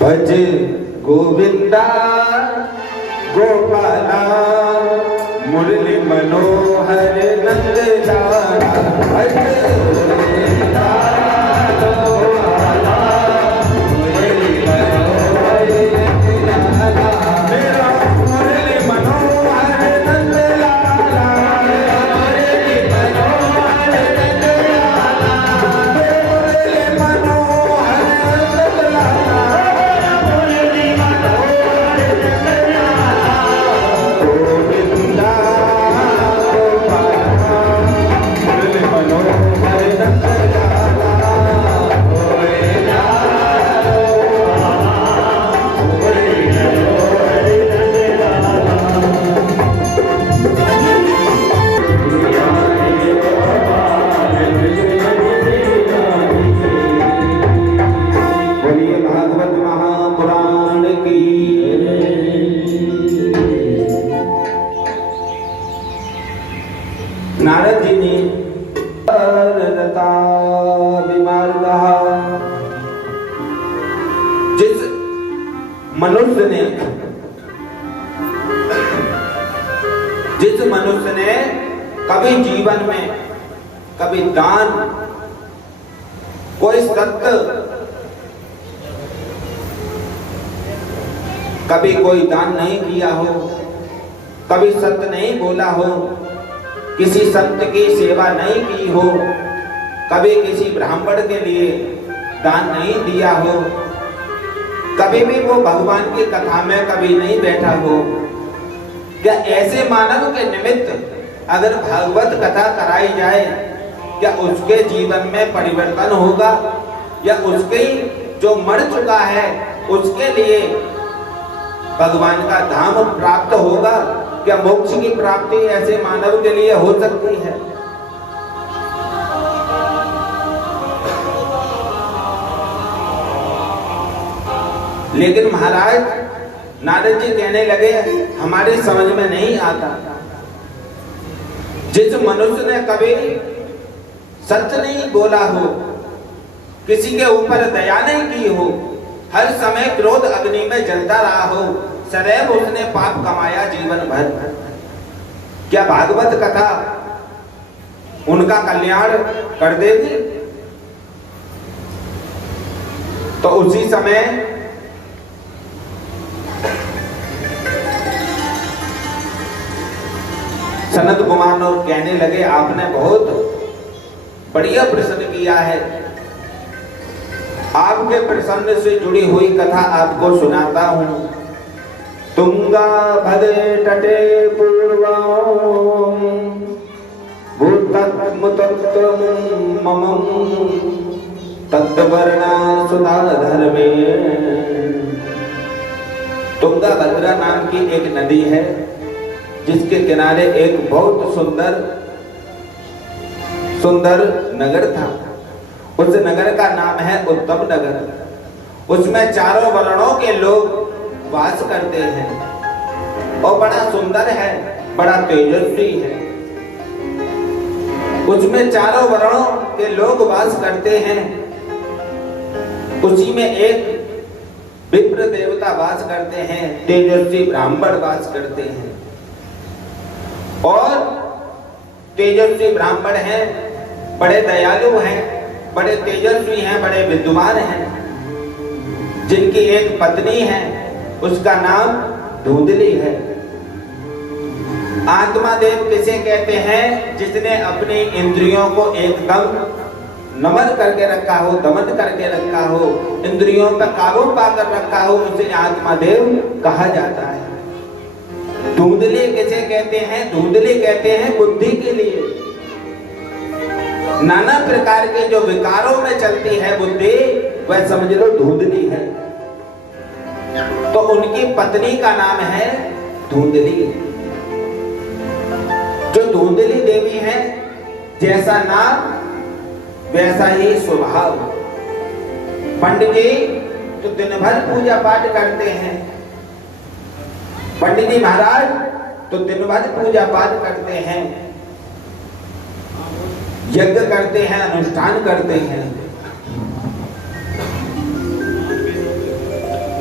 भज गोविंदा गोपाला मुरली मनोहर नंद लाला। भज गोविंदा गोपाला मुरली मनोहर नंद लाला। मेरा मुरली मनोहर नंद लाला, मुरली मनोहर नंद लाला, मुरली मनोहर नंद लाला, मुरली मनोहर नंद लाला। गोविंदा गोपाला मुरली मनोहर नंद लाला, गोविंदा मुरली मनोहर नंद लाला। बोलिए भागवत महापुराण की। नारद जी ने रता विमार्गा, जिस मनुष्य ने कभी जीवन में कभी दान, कोई सत्य, कभी कोई दान नहीं किया हो, कभी सत्य नहीं बोला हो, किसी संत की सेवा नहीं की हो, कभी किसी ब्राह्मण के लिए दान नहीं दिया हो, कभी भी वो भगवान की कथा में कभी नहीं बैठा हो, क्या ऐसे मानव के निमित्त अगर भागवत कथा कराई जाए, क्या उसके जीवन में परिवर्तन होगा? या उसके जो मर चुका है उसके लिए भगवान का धाम प्राप्त होगा? क्या मोक्ष की प्राप्ति ऐसे मानव के लिए हो सकती है? लेकिन महाराज नारद जी कहने लगे, हमारी समझ में नहीं आता। जिस मनुष्य ने कभी सत्य नहीं बोला हो, किसी के ऊपर दया नहीं की हो, हर समय क्रोध अग्नि में जलता रहा हो, सदैव उसने पाप कमाया जीवन भर, क्या भागवत कथा उनका कल्याण कर देगी? तो उसी समय सनत कुमार और कहने लगे, आपने बहुत बढ़िया प्रश्न किया है। आपके प्रश्न से जुड़ी हुई कथा आपको सुनाता हूं। तुंगा भद्रे तटे पूर्वं भूतत्मुतत्तमं ममं तत्वर्णा सुधा धर्मे। तुंगा भद्रा नाम की एक नदी है, जिसके किनारे एक बहुत सुंदर नगर था। उस नगर का नाम है उत्तम नगर। उसमें चारों वर्णों के लोग वास करते हैं और बड़ा सुंदर है, बड़ा तेजस्वी है। उसमें चारों वर्णों के लोग वास करते हैं। उसी में एक विप्र देवता वास करते हैं, तेजस्वी ब्राह्मण वास करते हैं। और तेजस्वी ब्राह्मण हैं, बड़े दयालु हैं, बड़े तेजस्वी हैं, बड़े विद्वान हैं, जिनकी एक पत्नी है, उसका नाम धुंधली है। आत्मा देव किसे कहते हैं? जिसने अपनी इंद्रियों को एकदम नमन करके रखा हो, दमन करके रखा हो, इंद्रियों पर काबू पाकर रखा हो, उसे आत्मा देव कहा जाता है। धुंधली किसे कहते हैं? धुंधली कहते हैं बुद्धि के लिए। नाना प्रकार के जो विकारों में चलती है बुद्धि, वह समझ लो धुंधली है। तो उनकी पत्नी का नाम है धुंधली। जो धुंधली देवी है, जैसा नाम वैसा ही स्वभाव। पंडित जी तो दिन भर पूजा पाठ करते हैं, पंडित जी महाराज तो दिन भर पूजा पाठ करते हैं, यज्ञ करते हैं, अनुष्ठान करते हैं।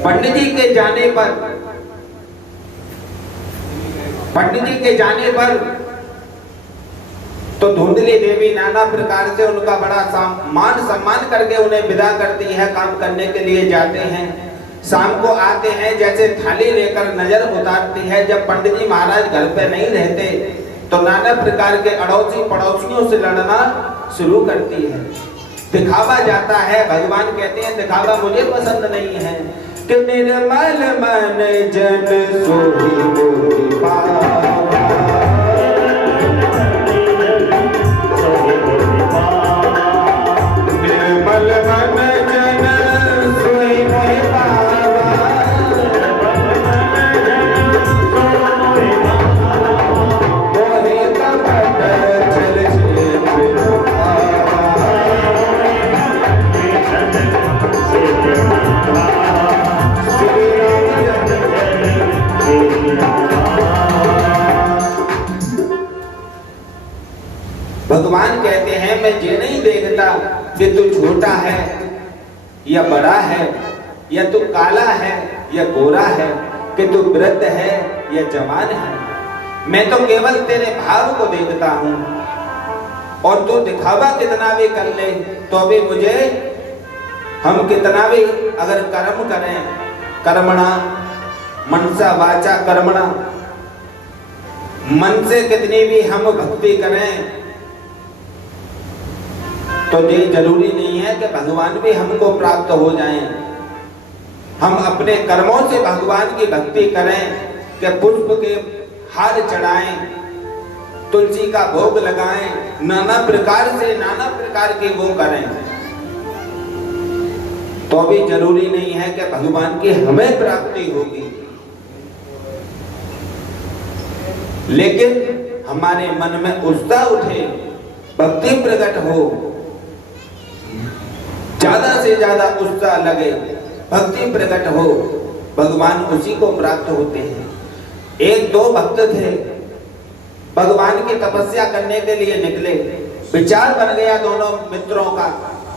पंडित जी के जाने पर तो धुंधली देवी नाना प्रकार से उनका बड़ा मान सम्मान करके उन्हें विदा करती है, काम करने के लिए जाते हैं। शाम को आते हैं, जैसे थाली लेकर नजर उतारती है, जब पंडित जी महाराज घर पे नहीं रहते तो नाना प्रकार के अड़ोसी पड़ोसियों से लड़ना शुरू करती है। दिखावा जाता है। भगवान कहते हैं दिखावा मुझे पसंद नहीं है। कि निर्मल मन जन सोई मोहि पावा, निर्मल मन जन सोई मोहि पावा, मोहि कपट चल भगवान कहते हैं मैं ये नहीं देखता कि तू छोटा है या बड़ा है, या तू काला है या गोरा है, कि तू वृद्ध है या जवान है। मैं तो केवल तेरे भाव को देखता हूँ। और तू दिखावा कितना भी कर ले तो भी मुझे, हम कितना भी अगर कर्म करें, कर्मणा मनसा वाचा कर्मणा, मन से कितनी भी हम भक्ति करें तो ये जरूरी नहीं है कि भगवान भी हमको प्राप्त हो जाएं। हम अपने कर्मों से भगवान की भक्ति करें, कि पुष्प के हार चढ़ाएं, तुलसी का भोग लगाएं, नाना प्रकार से नाना प्रकार के वो करें, तो भी जरूरी नहीं है कि भगवान की हमें प्राप्ति होगी। लेकिन हमारे मन में उत्साह उठे, भक्ति प्रकट हो, ज्यादा से ज्यादा उत्साह लगे, भक्ति प्रकट हो, भगवान उसी को प्राप्त होते हैं। एक दो भक्त थे, भगवान की तपस्या करने के लिए निकले। विचार बन गया दोनों मित्रों का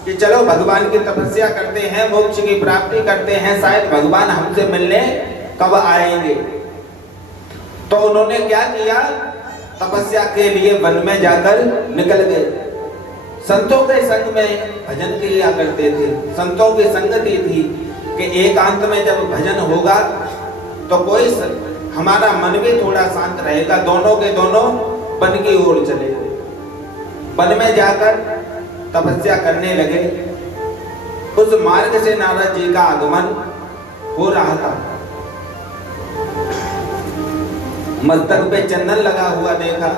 कि चलो भगवान की तपस्या करते हैं, मोक्ष की प्राप्ति करते हैं, शायद भगवान हमसे मिलने कब आएंगे। तो उन्होंने क्या किया, तपस्या के लिए वन में जाकर निकल गए। संतों के संग में भजन किया करते थे। संतों की संगति थी कि एकांत में जब भजन होगा तो कोई हमारा मन भी थोड़ा शांत रहेगा। दोनों के दोनों वन की ओर चले, वन में जाकर तपस्या करने लगे। उस मार्ग से नारद जी का आगमन हो रहा था। मस्तक पे चंदन लगा हुआ देखा,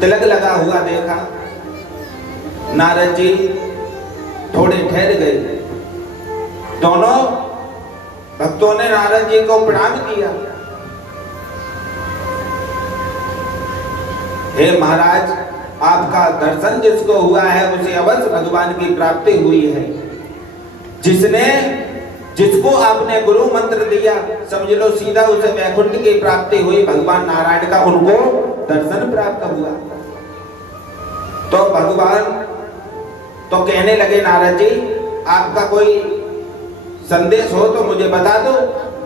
तिलक लगा हुआ देखा। नारद जी थोड़े ठहर गए। दोनों भक्तों ने नारद जी को प्रणाम किया। हे महाराज, आपका दर्शन जिसको हुआ है उसे अवश्य भगवान की प्राप्ति हुई है। जिसको आपने गुरु मंत्र दिया, समझ लो सीधा उसे वैकुंठ की प्राप्ति हुई। भगवान नारायण का उनको दर्शन प्राप्त हुआ। तो भगवान तो कहने लगे, नारद जी आपका कोई संदेश हो तो मुझे बता दो,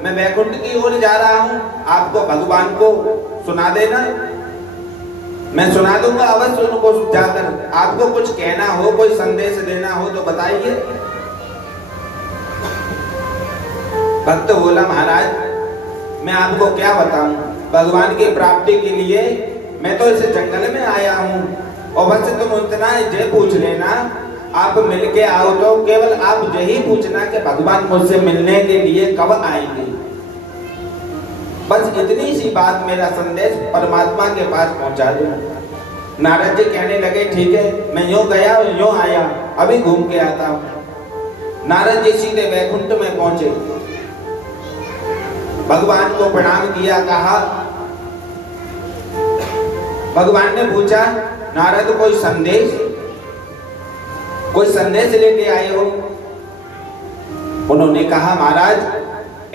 मैं वैकुंठ की ओर जा रहा हूं, आपको भगवान को सुना देना, मैं सुना दूंगा अवश्य उनको जाकर। आपको कुछ कहना हो, कोई संदेश देना हो तो बताइए। भक्त बोला, महाराज मैं आपको क्या बताऊं, भगवान की प्राप्ति के लिए मैं तो इस जंगल में आया हूं, और बस तुम उतना ये पूछ लेना, आप मिलके आओ तो केवल आप यही पूछना कि भगवान मुझसे मिलने के लिए कब आएंगे। बस इतनी सी बात मेरा संदेश परमात्मा के पास पहुंचा दो। नारद जी कहने लगे ठीक है, मैं यूं गया और यूं आया, अभी घूम के आता हूं। नारद जी सीधे वैकुंठ में पहुंचे, भगवान को प्रणाम किया, कहा, भगवान ने पूछा नारद कोई संदेश लेके आए हो? उन्होंने कहा महाराज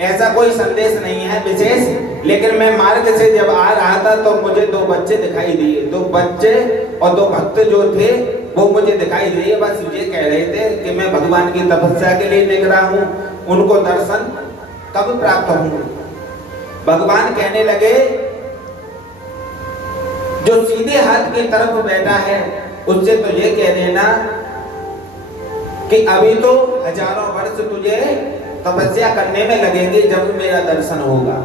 ऐसा कोई संदेश नहीं है विशेष, लेकिन मैं मार्ग से जब आ रहा था तो मुझे दो बच्चे दिखाई दिए, दो बच्चे और दो भक्त जो थे वो मुझे दिखाई दिए। बस ये कह रहे थे कि मैं भगवान की तपस्या के लिए निकला हूँ, उनको दर्शन कब प्राप्त होंगे? भगवान कहने लगे जो सीधे हाथ की तरफ बैठा है उससे तो ये कह देना कि अभी तो हजारों वर्ष तुझे तपस्या करने में लगेंगे जब मेरा दर्शन होगा।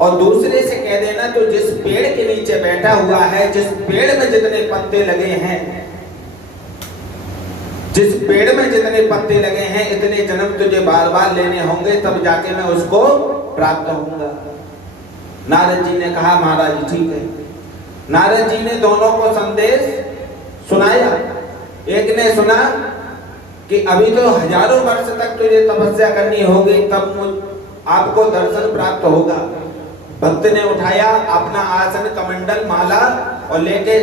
और दूसरे से कह देना तो जिस पेड़ के नीचे बैठा हुआ है, जिस पेड़ में जितने पत्ते लगे हैं, जिस पेड़ में जितने पत्ते लगे हैं, इतने जन्म तुझे बार बार लेने होंगे, तब जाके मैं उसको प्राप्त होऊंगा। नारद जी ने कहा महाराज ठीक है। नारद जी ने दोनों को संदेश सुनाया। एक ने सुना कि अभी तो हजारों वर्ष तक तुझे तपस्या करनी होगी, तब आपको दर्शन प्राप्त होगा। भक्त ने उठाया अपना आसन, कमंडल, माला और लेके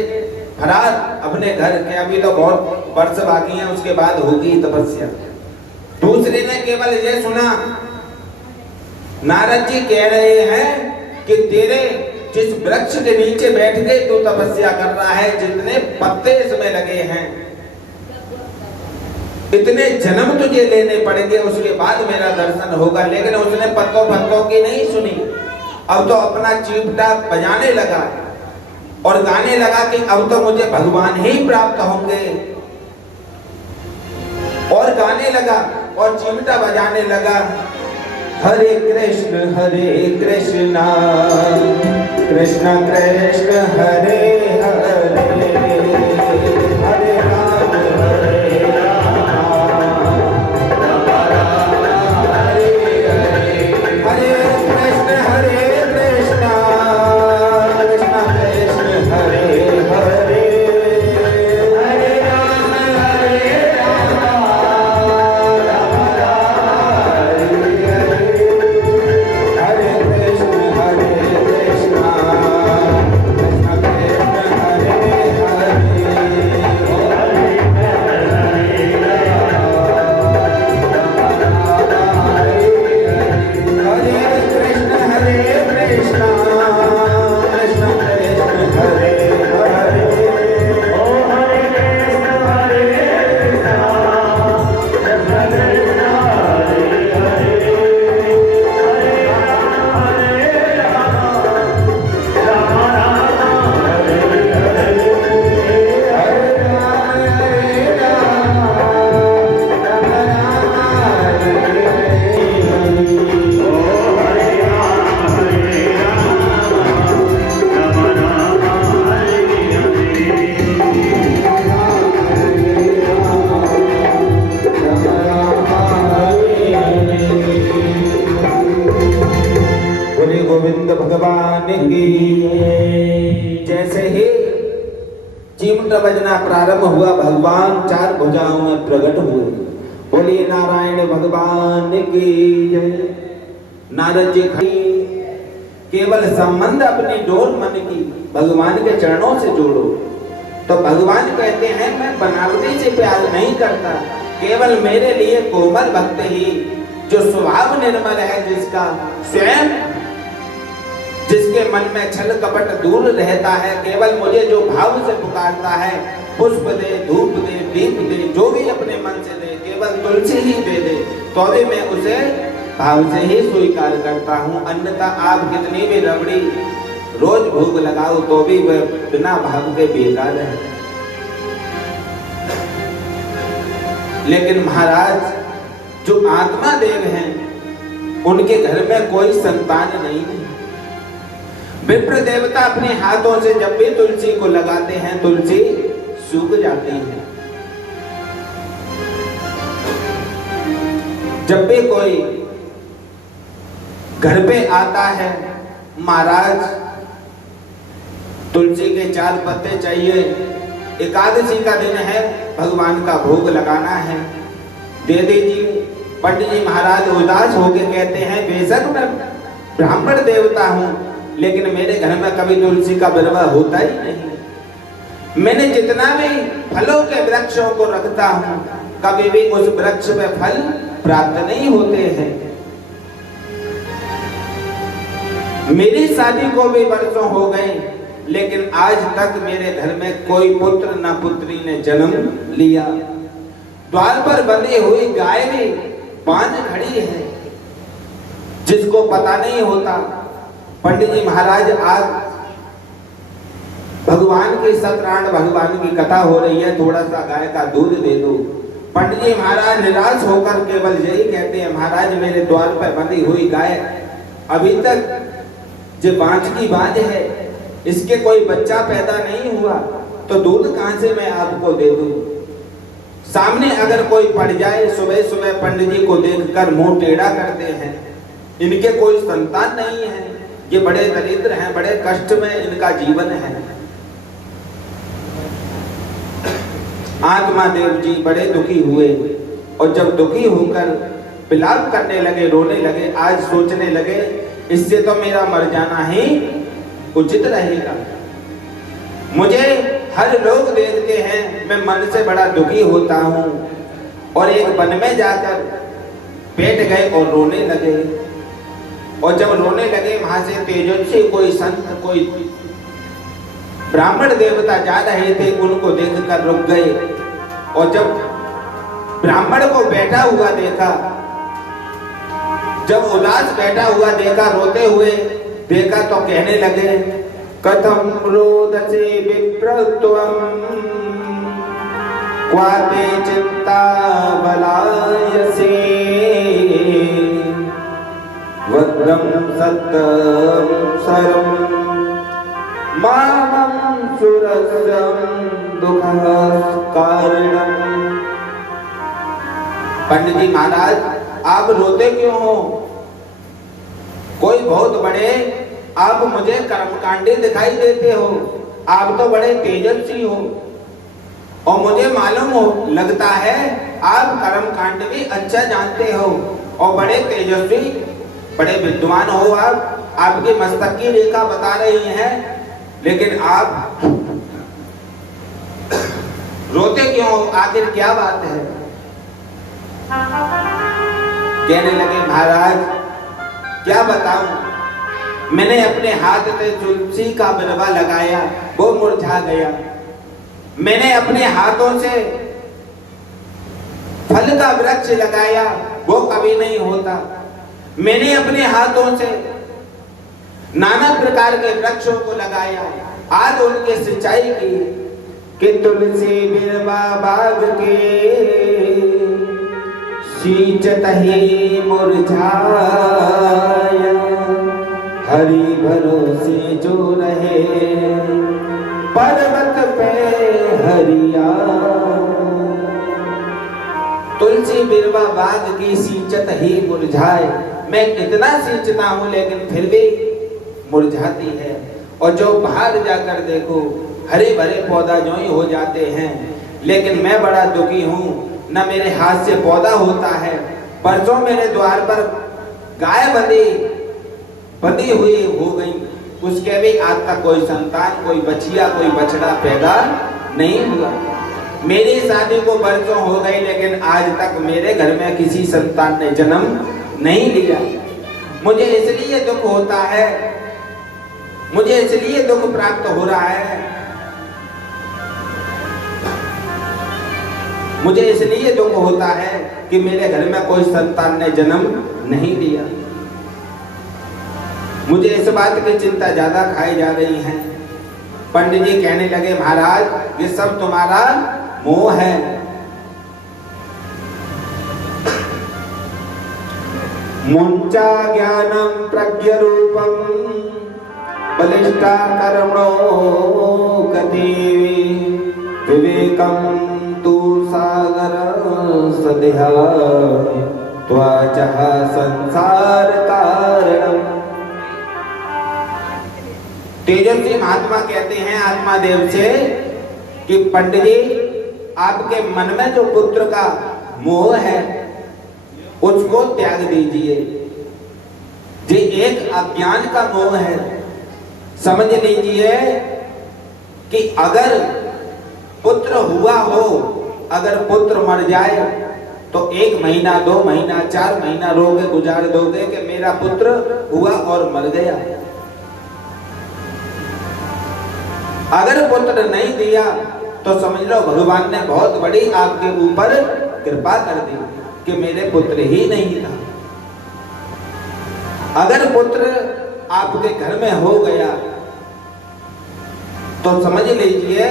फरार अपने घर के, अभी तो बहुत वर्ष बाकी हैं, उसके बाद होगी तपस्या। दूसरे ने केवल ये सुना नारद जी कह रहे हैं कि तेरे जिस वृक्ष के नीचे बैठ के तू तपस्या कर रहा है, जितने पत्ते इसमें लगे हैं, इतने जन्म तुझे लेने पड़ेंगे, उसके बाद मेरा दर्शन होगा। लेकिन उसने पत्तों की नहीं सुनी, अब तो अपना चिमटा बजाने लगा और गाने लगा कि अब तो मुझे भगवान ही प्राप्त होंगे, और गाने लगा और चिमटा बजाने लगा, हरे कृष्ण कृष्ण कृष्ण हरे हरे, हरे राम बजना प्रारंभ हुआ, भगवान चार भुजाओं में प्रकट हुए। बोलिए नारायण भगवान की जय। नारद जी केवल संबंध अपनी डोर मन की भगवान के चरणों से जोड़ो। तो भगवान कहते हैं मैं बनावटी से प्यार नहीं करता, केवल मेरे लिए कोमल भक्त ही, जो स्वभाव निर्मल है, जिसका स्वयं, जिसके मन में छल कपट दूर रहता है, केवल मुझे जो भाव से पुकारता है, पुष्प दे, धूप दे, दीप दे, जो भी अपने मन से दे, केवल तुलसी ही दे दे, तो भी मैं उसे भाव से ही स्वीकार करता हूँ। अन्यथा आप कितनी भी रबड़ी रोज भोग लगाओ तो भी वह बिना भाव के बेकार है। लेकिन महाराज जो आत्मा देव हैं, उनके घर में कोई संतान नहीं है। विप्र देवता अपने हाथों से जब भी तुलसी को लगाते हैं, तुलसी सूख जाती है। जब भी कोई घर पे आता है महाराज तुलसी के 4 पत्ते चाहिए, एकादशी का दिन है, भगवान का भोग लगाना है, दे दीजिए। पंडित जी महाराज उदास होकर कहते हैं, बेशक मैं ब्राह्मण देवता हूँ, लेकिन मेरे घर में कभी तुलसी का बिरवा होता ही नहीं। मैंने जितना भी फलों के वृक्षों को रखता हूँ, कभी भी उस वृक्ष में फल प्राप्त नहीं होते हैं। मेरी शादी को भी वर्षों हो गए, लेकिन आज तक मेरे घर में कोई पुत्र न पुत्री ने जन्म लिया। द्वार पर बंधी हुई गाय भी बांझ खड़ी है, जिसको पता नहीं होता। पंडित जी महाराज आज भगवान की सत्यनारायण भगवान की कथा हो रही है, थोड़ा सा गाय का दूध दे दो। पंडित जी महाराज निराश होकर केवल यही कहते हैं, महाराज मेरे द्वार पर बंधी हुई गाय अभी तक जो बांझ की बांझ है, इसके कोई बच्चा पैदा नहीं हुआ, तो दूध कहां से मैं आपको दे दूं। सामने अगर कोई पड़ जाए, सुबह सुबह पंडित जी को देखकर मुंह टेढ़ा करते हैं, इनके कोई संतान नहीं है, ये बड़े दरिद्र हैं, बड़े कष्ट में इनका जीवन है। आत्मा देव जी बड़े दुखी हुए, और जब दुखी होकर विलाप करने लगे, रोने लगे, आज सोचने लगे इससे तो मेरा मर जाना ही उचित रहेगा। मुझे हर लोग देखते हैं, मैं मन से बड़ा दुखी होता हूँ। और एक वन में जाकर बैठ गए और रोने लगे, और जब रोने लगे वहां से तेजस्वी कोई संत, कोई ब्राह्मण देवता जा रहे थे, उनको देखकर रुक गए। और जब ब्राह्मण को बैठा हुआ देखा, जब उदास बैठा हुआ देखा, रोते हुए देखा, तो कहने लगे, कथम रोदसे विप्रत्वम क्वाते चिंता बलायसे वद्रम सत्तम सरम मामं सुरस्यम दुःख कारणम। पंडित जी महाराज आप रोते क्यों हो? कोई बहुत बड़े आप मुझे कर्मकांडी दिखाई देते हो, आप तो बड़े तेजस्वी हो, और मुझे मालूम हो लगता है आप कर्मकांड भी अच्छा जानते हो, और बड़े तेजस्वी बड़े विद्वान हो आप, आपकी मस्तक की रेखा बता रही है, लेकिन आप रोते क्यों हो? आखिर क्या बात है? कहने लगे, महाराज क्या बताऊं, मैंने अपने हाथ से तुलसी का बिरवा लगाया, वो मुरझा गया। मैंने अपने हाथों से फल का वृक्ष लगाया, वो कभी नहीं होता। मैंने अपने हाथों से नाना प्रकार के वृक्षों को लगाया, आज उनकी सिंचाई की, कि तुलसी बिरवा बाग के सींचत ही मुरझाया, हरि भरोसे जो रहे पर्वत पे हरिया। तुलसी बिरवा बाग की सींचत ही मुरझाए, मैं कितना सींचता हूं लेकिन फिर भी मुरझाती है। और जो बाहर जाकर देखो हरे भरे पौधा जो ही हो जाते हैं, लेकिन मैं बड़ा दुखी हूं, न मेरे हाथ से पौधा होता है। परसों मेरे द्वार पर गाय बंधी हुई हो गई, उसके भी आज तक कोई संतान, कोई बछिया, कोई बछड़ा पैदा नहीं हुआ। मेरी शादी को वर्षों हो गए, लेकिन आज तक मेरे घर में किसी संतान ने जन्म नहीं लिया। मुझे इसलिए दुख होता है, मुझे इसलिए दुख प्राप्त हो रहा है, मुझे इसलिए दुख होता है कि मेरे घर में कोई संतान ने जन्म नहीं लिया। मुझे इस बात की चिंता ज्यादा खाई जा रही है। पंडित जी कहने लगे, महाराज ये सब तुम्हारा मोह है। मुंचा ज्ञानम प्रज्ञ रूपम बलिष्ठा कर्मणो गति विवेकम तू सागर सदेहा त्वचः संसार कारणम। तेजस्वी महात्मा कहते हैं आत्मा देव से कि पंडित जी, आपके मन में जो पुत्र का मोह है उसको त्याग दीजिए। ये एक अज्ञान का मोह है। समझ लीजिए कि अगर पुत्र हुआ हो, अगर पुत्र मर जाए तो 1 महीना 2 महीना 4 महीना रोगे गुजार दोगे कि मेरा पुत्र हुआ और मर गया। अगर पुत्र नहीं दिया तो समझ लो भगवान ने बहुत बड़ी आपके ऊपर कृपा कर दी कि मेरे पुत्र ही नहीं था। अगर पुत्र आपके घर में हो गया तो समझ लीजिए,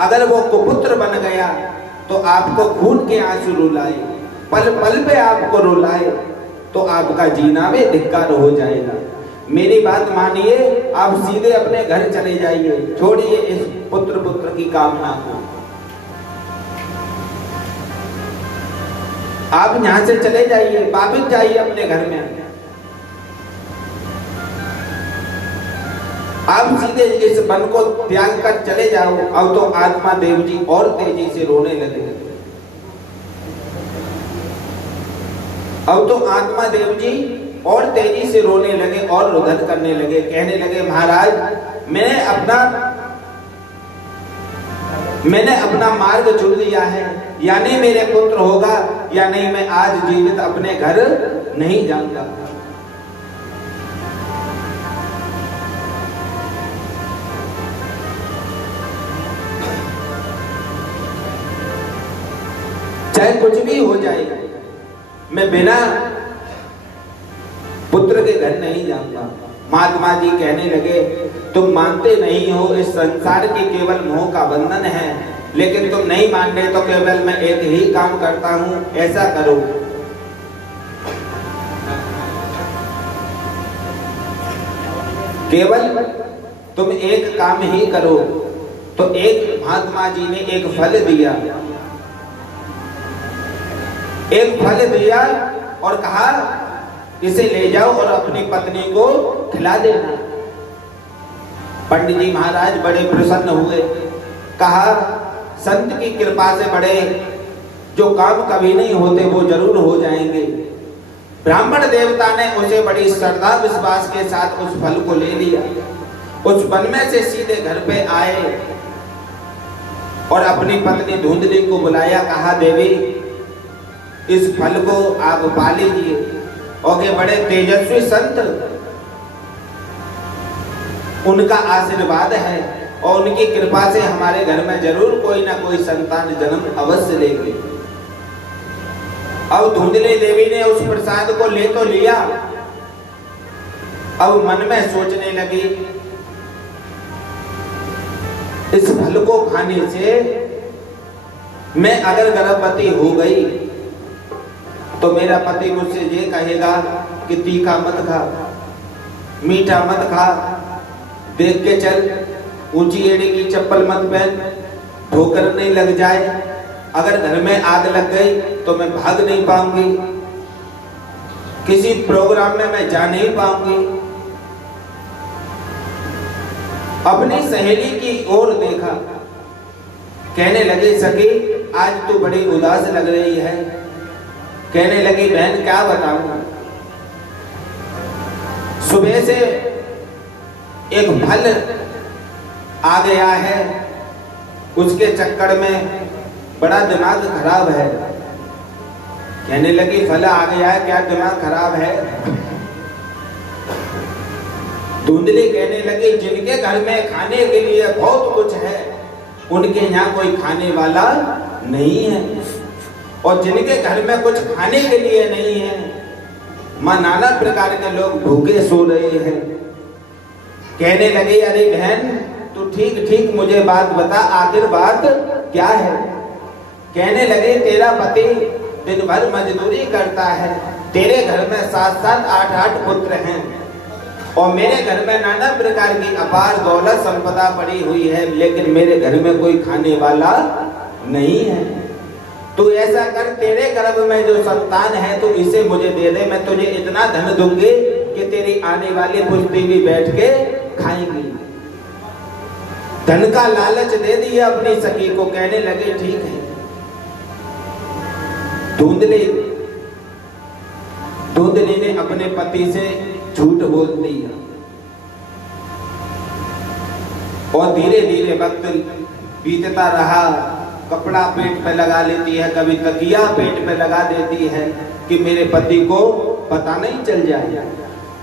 अगर वो कुपुत्र बन गया तो आपको खून के आंसू रुलाए, पल पल पे आपको रुलाए, तो आपका जीना में धिक्कार हो जाएगा। मेरी बात मानिए, आप सीधे अपने घर चले जाइए, छोड़िए इस पुत्र की कामना को। आप यहां से चले जाइए, वापिस जाइए अपने घर में। आप सीधे इस वन को त्याग कर चले जाओ। अब तो आत्मा देव जी और तेजी से रोने लगे। अब तो आत्मा देव जी और तेजी से रोने लगे और रुदन करने लगे। कहने लगे, महाराज, मैंने अपना मार्ग चुन लिया है, या नहीं मेरे पुत्र होगा या नहीं मैं आज जीवित अपने घर नहीं जाऊंगा। चाहे कुछ भी हो जाए, मैं बिना पुत्र के घर नहीं जाऊंगा। महात्मा जी कहने लगे, तुम मानते नहीं हो इस संसार की केवल मोह का बंधन है, लेकिन तुम नहीं मान रहे तो केवल मैं एक ही काम करता हूं, ऐसा करो। केवल तुम एक काम ही करो। तो एक महात्मा जी ने एक फल दिया, और कहा, इसे ले जाओ और अपनी पत्नी को खिला देना। पंडित जी महाराज बड़े प्रसन्न हुए। कहा, संत की कृपा से बड़े जो काम कभी नहीं होते वो जरूर हो जाएंगे। ब्राह्मण देवता ने उसे बड़ी श्रद्धा विश्वास के साथ उस फल को ले लिया। उस वन में से सीधे घर पे आए और अपनी पत्नी धुंधली को बुलाया। कहा, देवी, इस फल को आप पा लीजिए। और ये बड़े तेजस्वी संत, उनका आशीर्वाद है और उनकी कृपा से हमारे घर में जरूर कोई ना कोई संतान जन्म अवश्य लेंगे। अब धुंधली देवी ने उस प्रसाद को ले तो लिया, अब मन में सोचने लगी, इस फल को खाने से मैं अगर गर्भवती हो गई तो मेरा पति मुझसे ये कहेगा कि तीखा मत खा, मीठा मत खा, देख के चल, ऊंची एड़ी की चप्पल मत पहन, ठोकर नहीं लग जाए, अगर घर में आग लग गई तो मैं भाग नहीं पाऊंगी, किसी प्रोग्राम में मैं जा नहीं पाऊंगी। अपनी सहेली की ओर देखा, कहने लगे, सखी, आज तू बड़ी उदास लग रही है। कहने लगी, बहन क्या बताऊं, सुबह से एक फल आ गया है, उसके चक्कर में बड़ा दिमाग खराब है। कहने लगी, फल आ गया है, क्या दिमाग खराब है? धुंधली कहने लगी, जिनके घर में खाने के लिए बहुत कुछ है, उनके यहाँ कोई खाने वाला नहीं है, और जिनके घर में कुछ खाने के लिए नहीं है, मां नाना प्रकार के लोग भूखे सो रहे हैं। कहने लगे, अरे बहन, तू ठीक ठीक मुझे बात बता, आखिर बात क्या है? कहने लगे, तेरा पति दिन भर मजदूरी करता है, तेरे घर में 7-7 8-8 पुत्र हैं, और मेरे घर में नाना प्रकार की अपार दौलत संपदा पड़ी हुई है, लेकिन मेरे घर में कोई खाने वाला नहीं है। तू ऐसा कर, तेरे गर्भ में जो संतान है तो इसे मुझे दे दे, मैं तुझे इतना धन दूंगी कि तेरी आने वाली पुष्टि भी बैठ के खाएंगी। धन का लालच दे दिया अपनी सखी को, कहने लगे ठीक है। धुंधली ने अपने पति से झूठ बोल दिया और धीरे धीरे वक्त बीतता रहा। कपड़ा पेट पे लगा लेती है, कभी तकिया पेट पे लगा देती है कि मेरे पति को पता नहीं चल जाए।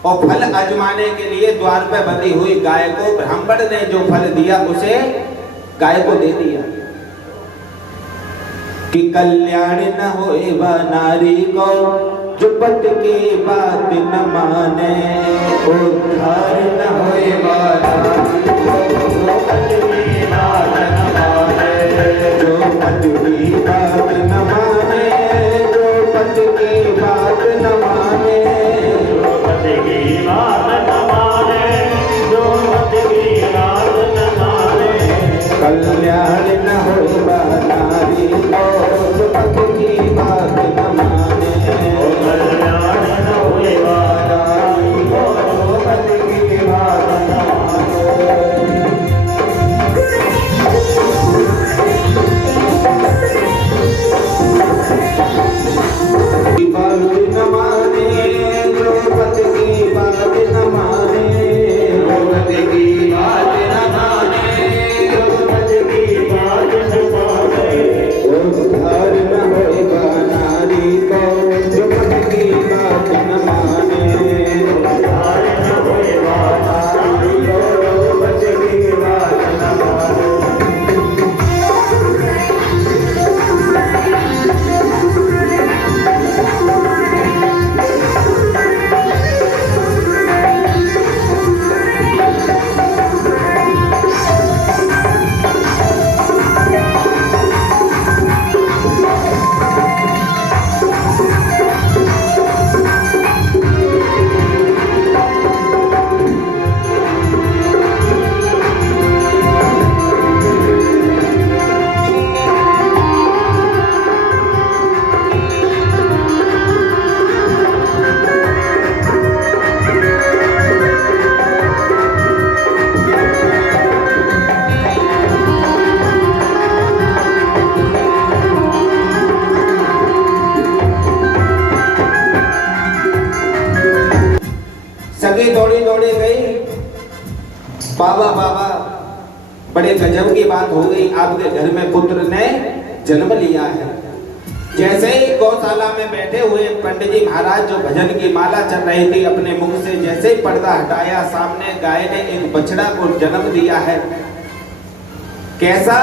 और फल आजमाने के लिए द्वार पे बंधी हुई गाय को ब्राह्मण ने जो फल दिया उसे गाय को दे दिया कि कल्याण न होए वा नारी को जो पति की बात न माने, उद्धार न होए वा नारी को जो पति की बात न माने, जो पति की बात न माने, जो पति की बात न माने, जो पति की बात न माने, जो पति की बात न माने, कल्याण न होए वा नारी को जो पति की बात न माने, कल्याण न होए वा नारी को जो पति की बात न माने। सगी दौड़ी दौड़ी गई, बाबा बाबा बड़े गजब की बात हो गई, आपके घर में पुत्र ने जन्म लिया है। जैसे ही गौशाला में बैठे हुए पंडित जी महाराज जो भजन की माला चल रही थी, अपने मुख से जैसे ही पर्दा हटाया, सामने गाय ने एक बछड़ा को जन्म दिया है। कैसा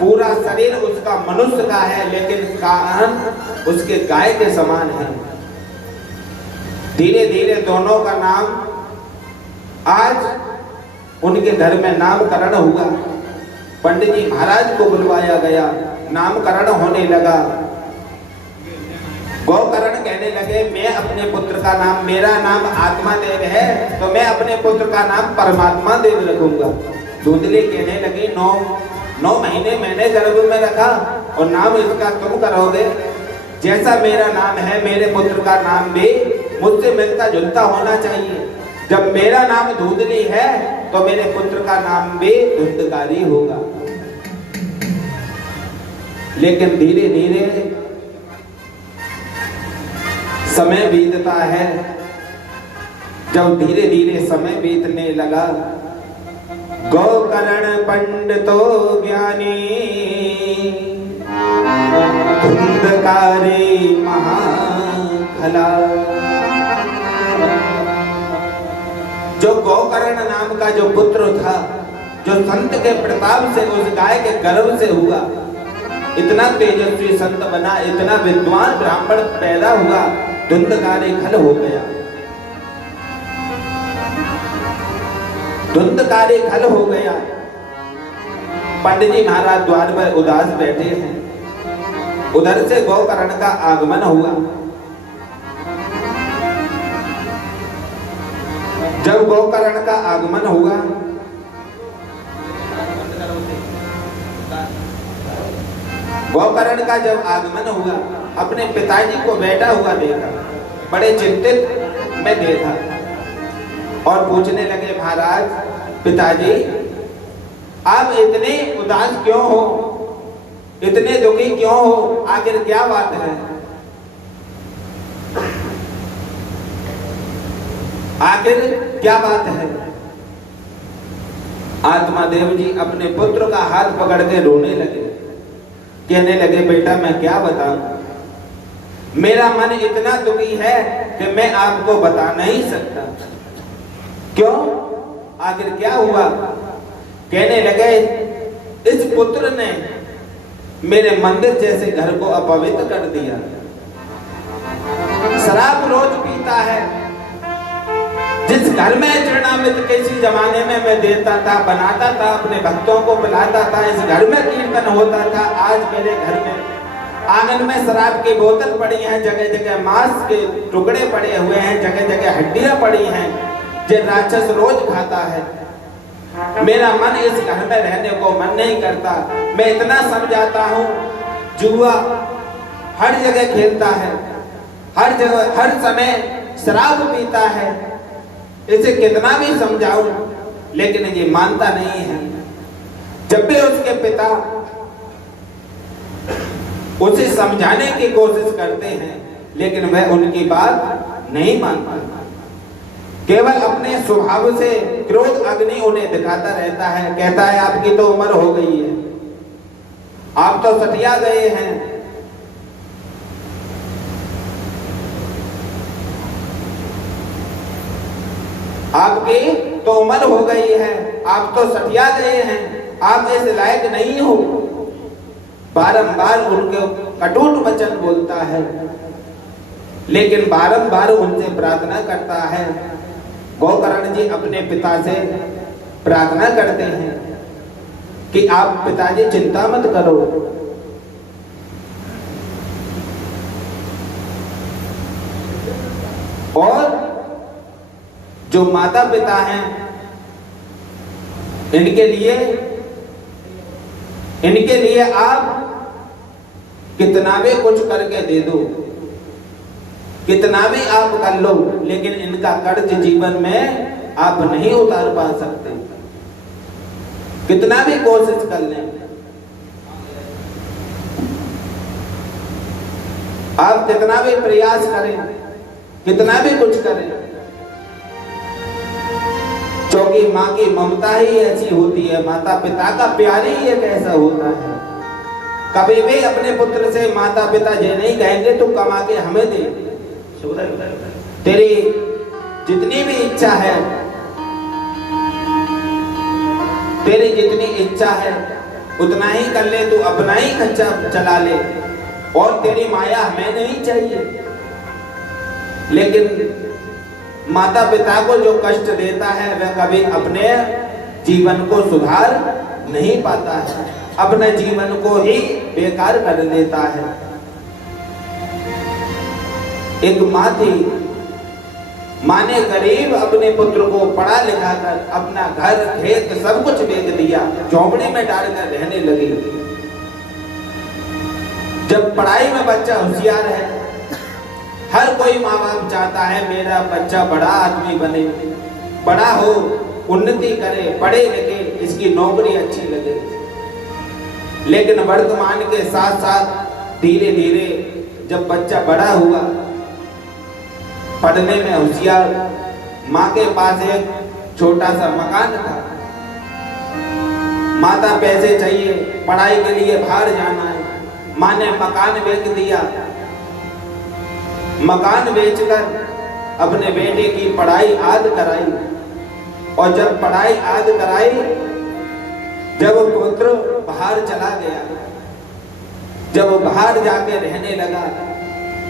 पूरा शरीर उसका मनुष्य का है, लेकिन कान उसके गाय के समान है। धीरे धीरे दोनों का नाम आज उनके घर में नामकरण हुआ। पंडित जी महाराज को बुलवाया गया, नामकरण होने लगा। गौकरण कहने लगे मैं अपने पुत्र का नाम, मेरा नाम आत्मा देव है तो मैं अपने पुत्र का नाम परमात्मा देव रखूंगा। धुंधली कहने लगी 9 महीने मैंने गर्भ में रखा और नाम इसका तुम करोगे। जैसा मेरा नाम है मेरे पुत्र का नाम भी मुझसे मिलता जुलता होना चाहिए। जब मेरा नाम धुंधली है तो मेरे पुत्र का नाम भी धुंधकारी होगा। लेकिन धीरे धीरे समय बीतता है। जब धीरे धीरे समय बीतने लगा, गौकर्ण पंडितो ज्ञानी धुंधकारी महाखला। जो गौकर्ण नाम का जो पुत्र था, जो संत के प्रताप से उस गाय के गर्भ से हुआ, इतना तेजस्वी संत बना, इतना विद्वान ब्राह्मण पैदा हुआ, धुंधकारी खल हो गया। धुंधकारी खल हो गया। पंडित जी महाराज द्वार पर उदास बैठे हैं। उधर से गौकर्ण का आगमन हुआ। जब गौकर्ण का आगमन हुआ, गौकर्ण का जब आगमन हुआ, अपने पिताजी को बैठा हुआ देखा, बड़े चिंतित में देखा और पूछने लगे महाराज पिताजी आप इतने उदास क्यों हो, इतने दुखी क्यों हो, आखिर क्या बात है? आखिर क्या बात है? आत्मादेव जी अपने पुत्र का हाथ पकड़ के रोने लगे, कहने लगे बेटा मैं क्या बताऊं, मेरा मन इतना दुखी है कि मैं आपको बता नहीं सकता। क्यों, आखिर क्या हुआ? कहने लगे इस पुत्र ने मेरे मंदिर जैसे घर को अपवित्र कर दिया, शराब रोज पीता है। जिस घर में चरणामृत किसी जमाने में मैं देता था, बनाता था, अपने भक्तों को पिलाता था, इस घर में कीर्तन होता था, आज मेरे घर में आंगन में शराब की बोतल पड़ी है, जगह जगह मांस के टुकड़े पड़े हुए हैं, जगह जगह हड्डियां पड़ी हैं, जो राक्षस रोज खाता है। मेरा मन इस घर में रहने को मन नहीं करता। मैं इतना समझाता हूँ, जुआ हर जगह खेलता है, हर जगह हर समय शराब पीता है, इसे कितना भी समझाऊं लेकिन ये मानता नहीं है। जब भी उसके पिता उसे समझाने की कोशिश करते हैं लेकिन वह उनकी बात नहीं मानता, केवल अपने स्वभाव से क्रोध अग्नि उन्हें दिखाता रहता है। कहता है आपकी तो उम्र हो गई है, आप तो सटिया गए हैं, आपकी तो उम्र हो गई है, आप तो सटिया गए हैं, आप इस लायक नहीं हो। बारंबार उनके कटुट वचन बोलता है, लेकिन बारंबार उनसे प्रार्थना करता है। गोकर्ण जी अपने पिता से प्रार्थना करते हैं कि आप पिताजी चिंता मत करो, और जो माता पिता हैं इनके लिए आप कितना भी कुछ करके दे दो, कितना भी आप कर लो, लेकिन इनका कर्ज जीवन में आप नहीं उतार पा सकते, कितना भी कोशिश कर लें। आप कितना भी प्रयास करें, कितना भी कुछ करें, क्योंकि माँ की ममता ही ऐसी होती है, माता पिता का प्यार ही एक ऐसा होता है। कभी भी अपने पुत्र से माता पिता ये नहीं कहेंगे तो कमा के हमें दे, तेरी जितनी भी इच्छा है, तेरी जितनी इच्छा है उतना ही कर ले, तू अपना ही खर्चा चला ले, और तेरी माया हमें नहीं चाहिए। लेकिन माता पिता को जो कष्ट देता है वह कभी अपने जीवन को सुधार नहीं पाता है, अपने जीवन को ही बेकार कर देता है। एक माँ थी, माँ ने गरीब अपने पुत्र को पढ़ा लिखा कर अपना घर खेत सब कुछ बेच दिया, झोंपड़ी में डालकर रहने लगी। जब पढ़ाई में बच्चा होशियार है, हर कोई माँ बाप चाहता है मेरा बच्चा बड़ा आदमी बने, बड़ा हो, उन्नति करे, पढ़े लिखे, इसकी नौकरी अच्छी लगे। लेकिन वर्तमान के साथ साथ धीरे धीरे जब बच्चा बड़ा हुआ, पढ़ने में होशियार, माँ के पास एक छोटा सा मकान था, माता पैसे चाहिए, पढ़ाई के लिए बाहर जाना है, माँ ने मकान बेच दिया। मकान बेचकर अपने बेटे की पढ़ाई आद कराई, और जब पढ़ाई आद कराई, जब पुत्र बाहर चला गया, जब बाहर जाके रहने लगा,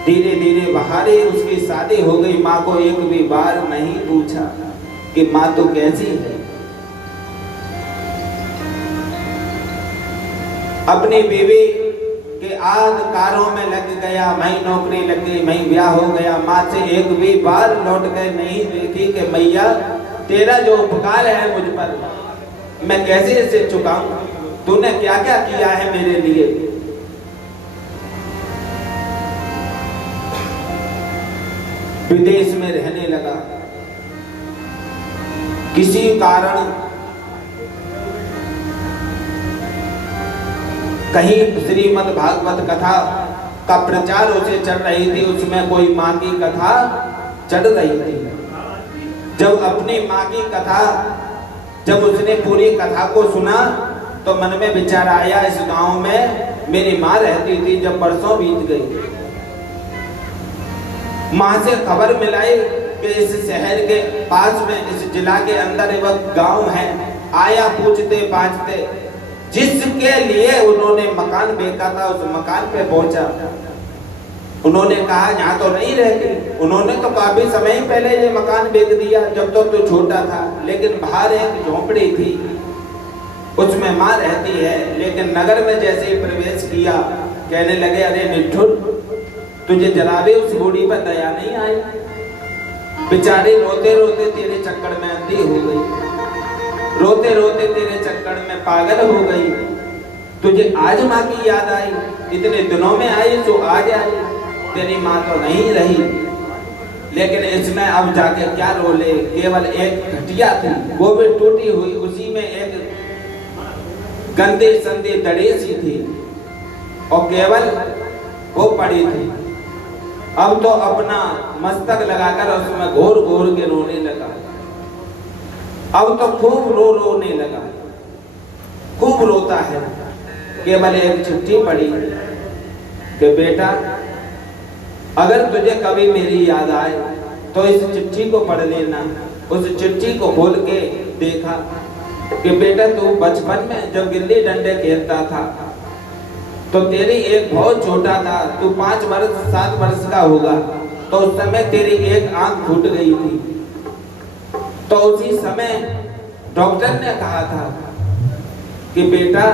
धीरे धीरे बाहर ही उसकी शादी हो गई। माँ को एक भी बार नहीं पूछा कि माँ तो कैसी है। अपनी बीवी के आद कारों में लग गया, वहीं नौकरी लग गई, वहीं ब्याह हो गया। माँ से एक भी बार लौट कर नहीं देखी कि मैया तेरा जो उपकार है मुझ पर, मैं कैसे इसे चुकाऊं, तूने क्या क्या किया है मेरे लिए। विदेश में रहने लगा, किसी कारण कहीं श्रीमद् भागवत कथा का प्रचार उसे चल रही थी, उसमें कोई माँ की कथा चल रही थी। जब अपनी माँ की कथा, जब उसने पूरी कथा को सुना तो मन में विचार आया, इस गांव में मेरी माँ रहती थी, जब परसों बीत गई। माँ से खबर मिलाई कि इस शहर के पास में, इस जिला के अंदर एक गांव है। आया पूछते पाछते, जिसके लिए उन्होंने मकान बेचा था उस मकान पे पहुंचा। उन्होंने कहा यहाँ तो नहीं रहती। उन्होंने तो काफी समय पहले ये मकान बेच दिया, जब तो छोटा था, लेकिन बाहर एक झोंपड़ी थी, उसमें माँ रहती है। लेकिन नगर में जैसे ही प्रवेश किया, कहने लगे, अरे निठुर, तुझे जरा भी उस बूढ़ी पर दया नहीं आई? बेचारी रोते रोते तेरे चक्कर में अंधी हो गई, रोते रोते तेरे चक्कर में पागल हो गई। तुझे आज माँ की याद आई? इतने दिनों में आई तो आज आई, तेरी माँ तो नहीं रही। लेकिन इसमें अब जाके क्या रोले, केवल एक खटिया थी, वो भी टूटी हुई, उसी में एक गंदी संदी दड़ेसी थी और केवल वो पड़ी थी। अब तो अपना मस्तक लगाकर उसमें घोर घोर के रोने लगा। अब तो खूब रोने लगा, खूब रोता है। केवल एक चिट्ठी पड़ी कि बेटा, अगर तुझे कभी मेरी याद आए तो इस चिट्ठी को पढ़ लेना। उस चिट्ठी को खोल के देखा कि बेटा, तू बचपन में जब गिल्ली डंडे खेलता था तो तेरी एक बहुत छोटा था, तू 5 वर्ष 7 वर्ष का होगा, तो उस समय तेरी एक आंख फूट गई थी। तो उसी समय डॉक्टर ने कहा था कि बेटा,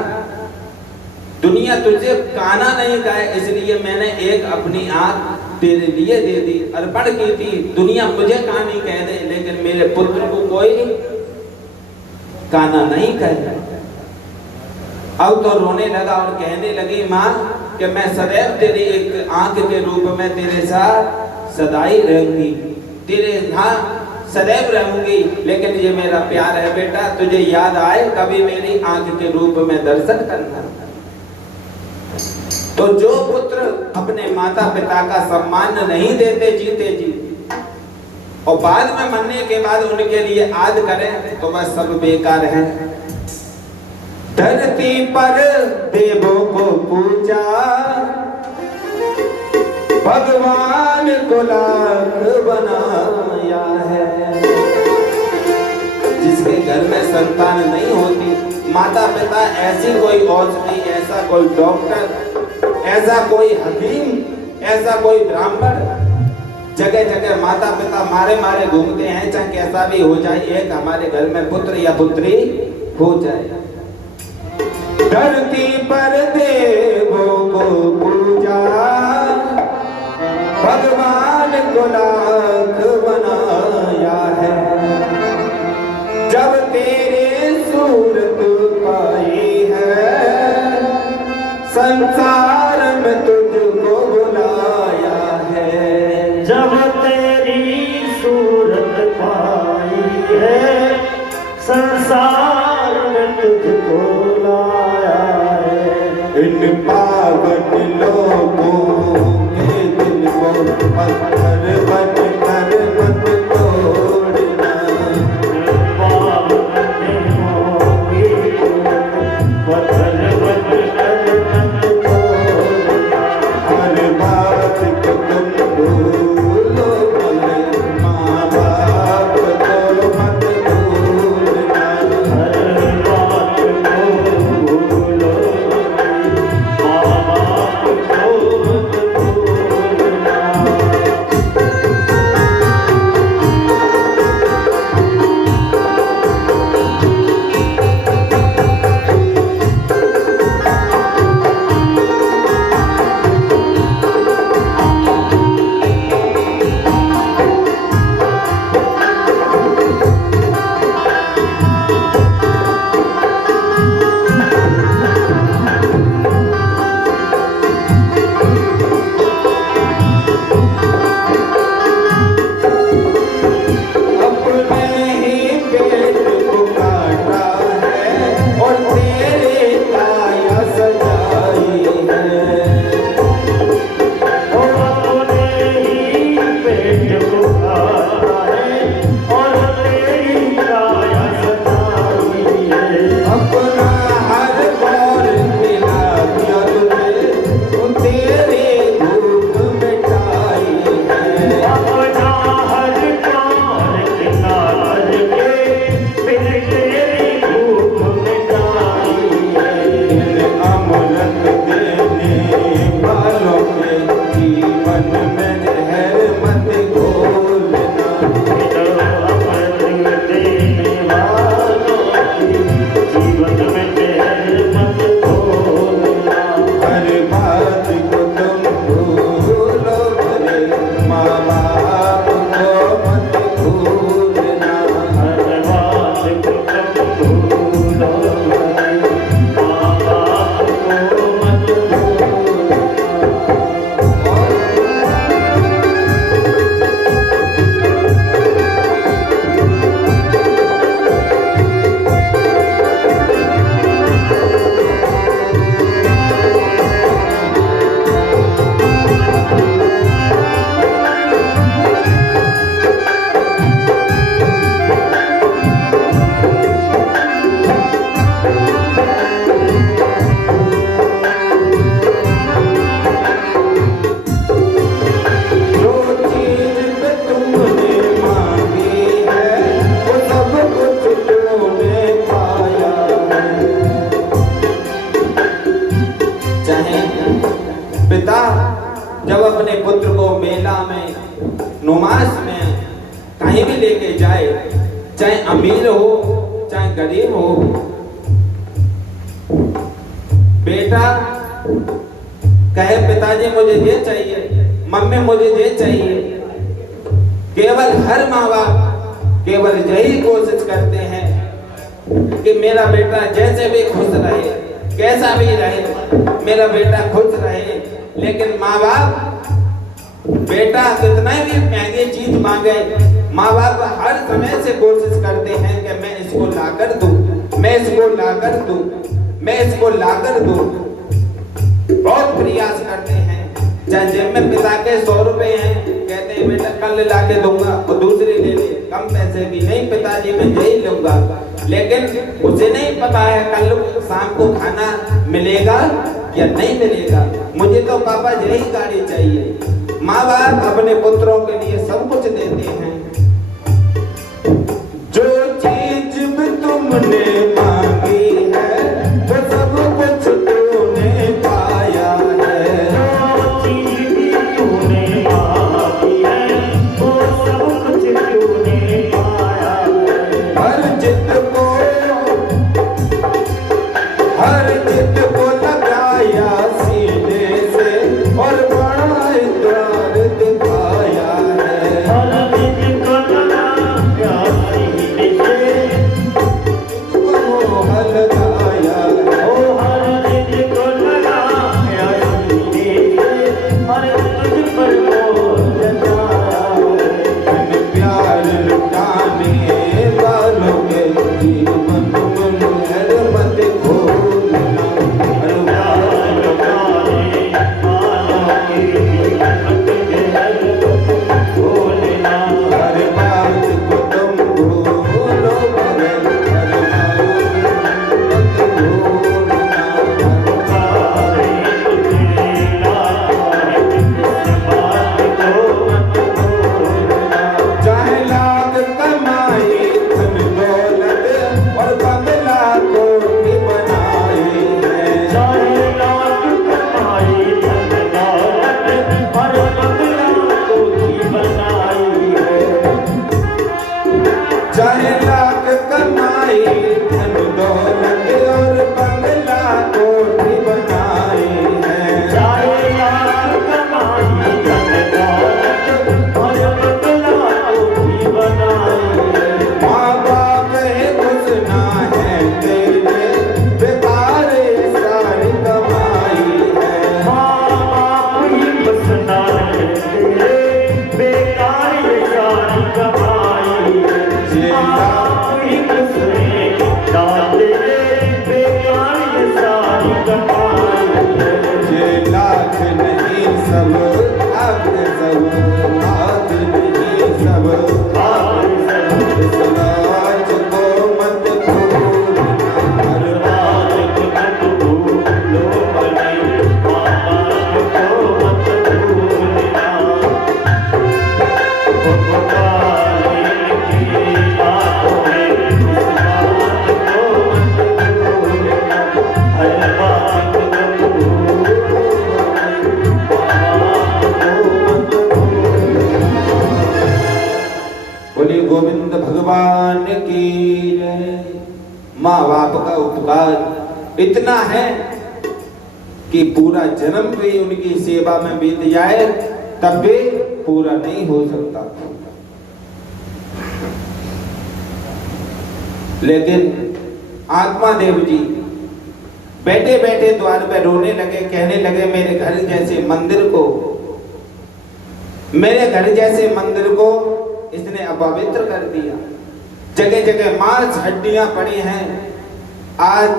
दुनिया तुझे काना नहीं कहे, इसलिए मैंने एक अपनी आंख तेरे लिए दे दी, अर्पण की थी। दुनिया मुझे कानी कह दे, लेकिन मेरे पुत्र को कोई काना नहीं कहे। अब तो रोने लगा और कहने लगी, माँ, कि मैं सदैव तेरी एक आंख के रूप में तेरे साथ सदाई रहूंगी, तेरे यहाँ सदैव रहूंगी। लेकिन ये मेरा प्यार है बेटा, तुझे याद आए कभी मेरी आंख के रूप में दर्शन करना। तो जो पुत्र अपने माता पिता का सम्मान नहीं देते जीते जी, और बाद में मरने के बाद उनके लिए आद करें, तो वह सब बेकार है। धरती पर देवों को पूजा, भगवान को लाख बनाया है। जिसके घर में संतान नहीं होती, माता पिता ऐसी कोई औषधि, ऐसा कोई डॉक्टर, ऐसा कोई हकीम, ऐसा कोई ब्राह्मण, जगह जगह माता पिता मारे मारे घूमते हैं, चाहे कैसा भी हो जाए, एक हमारे घर में पुत्र या पुत्री हो जाए। धरती पर देवों को पूजा, भगवान को लाख बनाया है। जब तेरे सूरत पाई है, संसार में तुझको बुलाया है। जब तेरी सूरत पाई है, संसार में तुझको लाया है। इन पागल लोगों के दिल को पत्थर बनकर मत तोड़ना। पत्थर बनकर मत तोड़ना। हर बात को तुम भूलो, माँ बाप को मत भूलना। हर बात को भूलो, माँ बाप को मत भूलना। जाए, चाहे अमीर हो चाहे गरीब हो। बेटा कहे पिताजी मुझे ये चाहिए, मम्मी मुझे ये चाहिए, केवल हर माँ बाप केवल यही कोशिश करते हैं कि मेरा बेटा जैसे भी खुश रहे, कैसा भी रहे, मेरा बेटा खुश रहे। लेकिन माँ बाप बेटा कितना भी महंगी चीज मांगे, माँ बाप हर समय से कोशिश करते हैं कि मैं इसको लाकर दूं, मैं इसको लाकर दूं, मैं इसको लाकर दूं। बहुत प्रयास करते हैं। चाहे जेब में पिता के 100 रुपए हैं, कहते हैं बेटा कल ला के दूंगा, और दूसरी ले ले, कम पैसे की नहीं पिताजी मैं यही लूंगा। लेकिन उसे नहीं पता है कल शाम को खाना मिलेगा या नहीं मिलेगा, मुझे तो पापा यही गाड़ी चाहिए। माँ बाप अपने पुत्रों के लिए सब कुछ देते हैं। जो चीज भी तुमने मांगी है वो सब कुछ तूने पाया है। जो चीज भी तूने मांगी है वो सब कुछ तूने पाया है। हर जिद को लगाया सीने से और बड़ा इकरार दिखाया है। हर जिद को लगाया सीने से वो लगाया है। ओ हर जिद को लगाया सीने से हर तुझ पर मोह जताया है। प्यार लुटाने वालों के जीवन में मत खोलना। प्यार लुटाने वालों के जीवन में मत खोलना। हर बात को तुम भूलो मगर हर बात मत भूलना। सारे तेरा है इस बात को मत भूलना। चाहे लाख कमाई धन दौलत और बंगला कोठी बनाई है। चाहे लाख कमाई धन दौलत और बंगला कोठी बनाई है। चाहे लाख कमाई धन दौलत और बंगला कोठी बनाई है। चाहे लाख कमाई धन दौलत और बंगला कोठी बनाई है। माँ बाप है खुश ना है तेरे, बेकार ये सारी कमाई है। माँ बाप ही बसना है तेरे, बेकार ये सारी कमाई है। माँ बाप ही बसने ना तेरे, बेकार ये सारी कमाई है। ये लाख नहीं सब आपके सब, लाख नहीं सब आपके सब। इस लाज को मत भूलना। हर बात को मत भूलो बने, माँ बाप को मत भूलना। वो पुकारे की बातों में इस बात को मत भूलना। हर बात को मत भूलो बने, माँ बाप को मत भूलना। बोले गोविंद भगवान की जय। माँ बाप का उपकार इतना है कि पूरा जन्म भी उनकी सेवा में बीत जाए तब भी पूरा नहीं हो सकता। लेकिन आत्मा देव जी बैठे बैठे द्वार पे रोने लगे, कहने लगे मेरे घर जैसे मंदिर को, मेरे घर जैसे मंदिर को इसने अपवित्र कर दिया। जगह जगह मांस हड्डियां पड़ी हैं। आज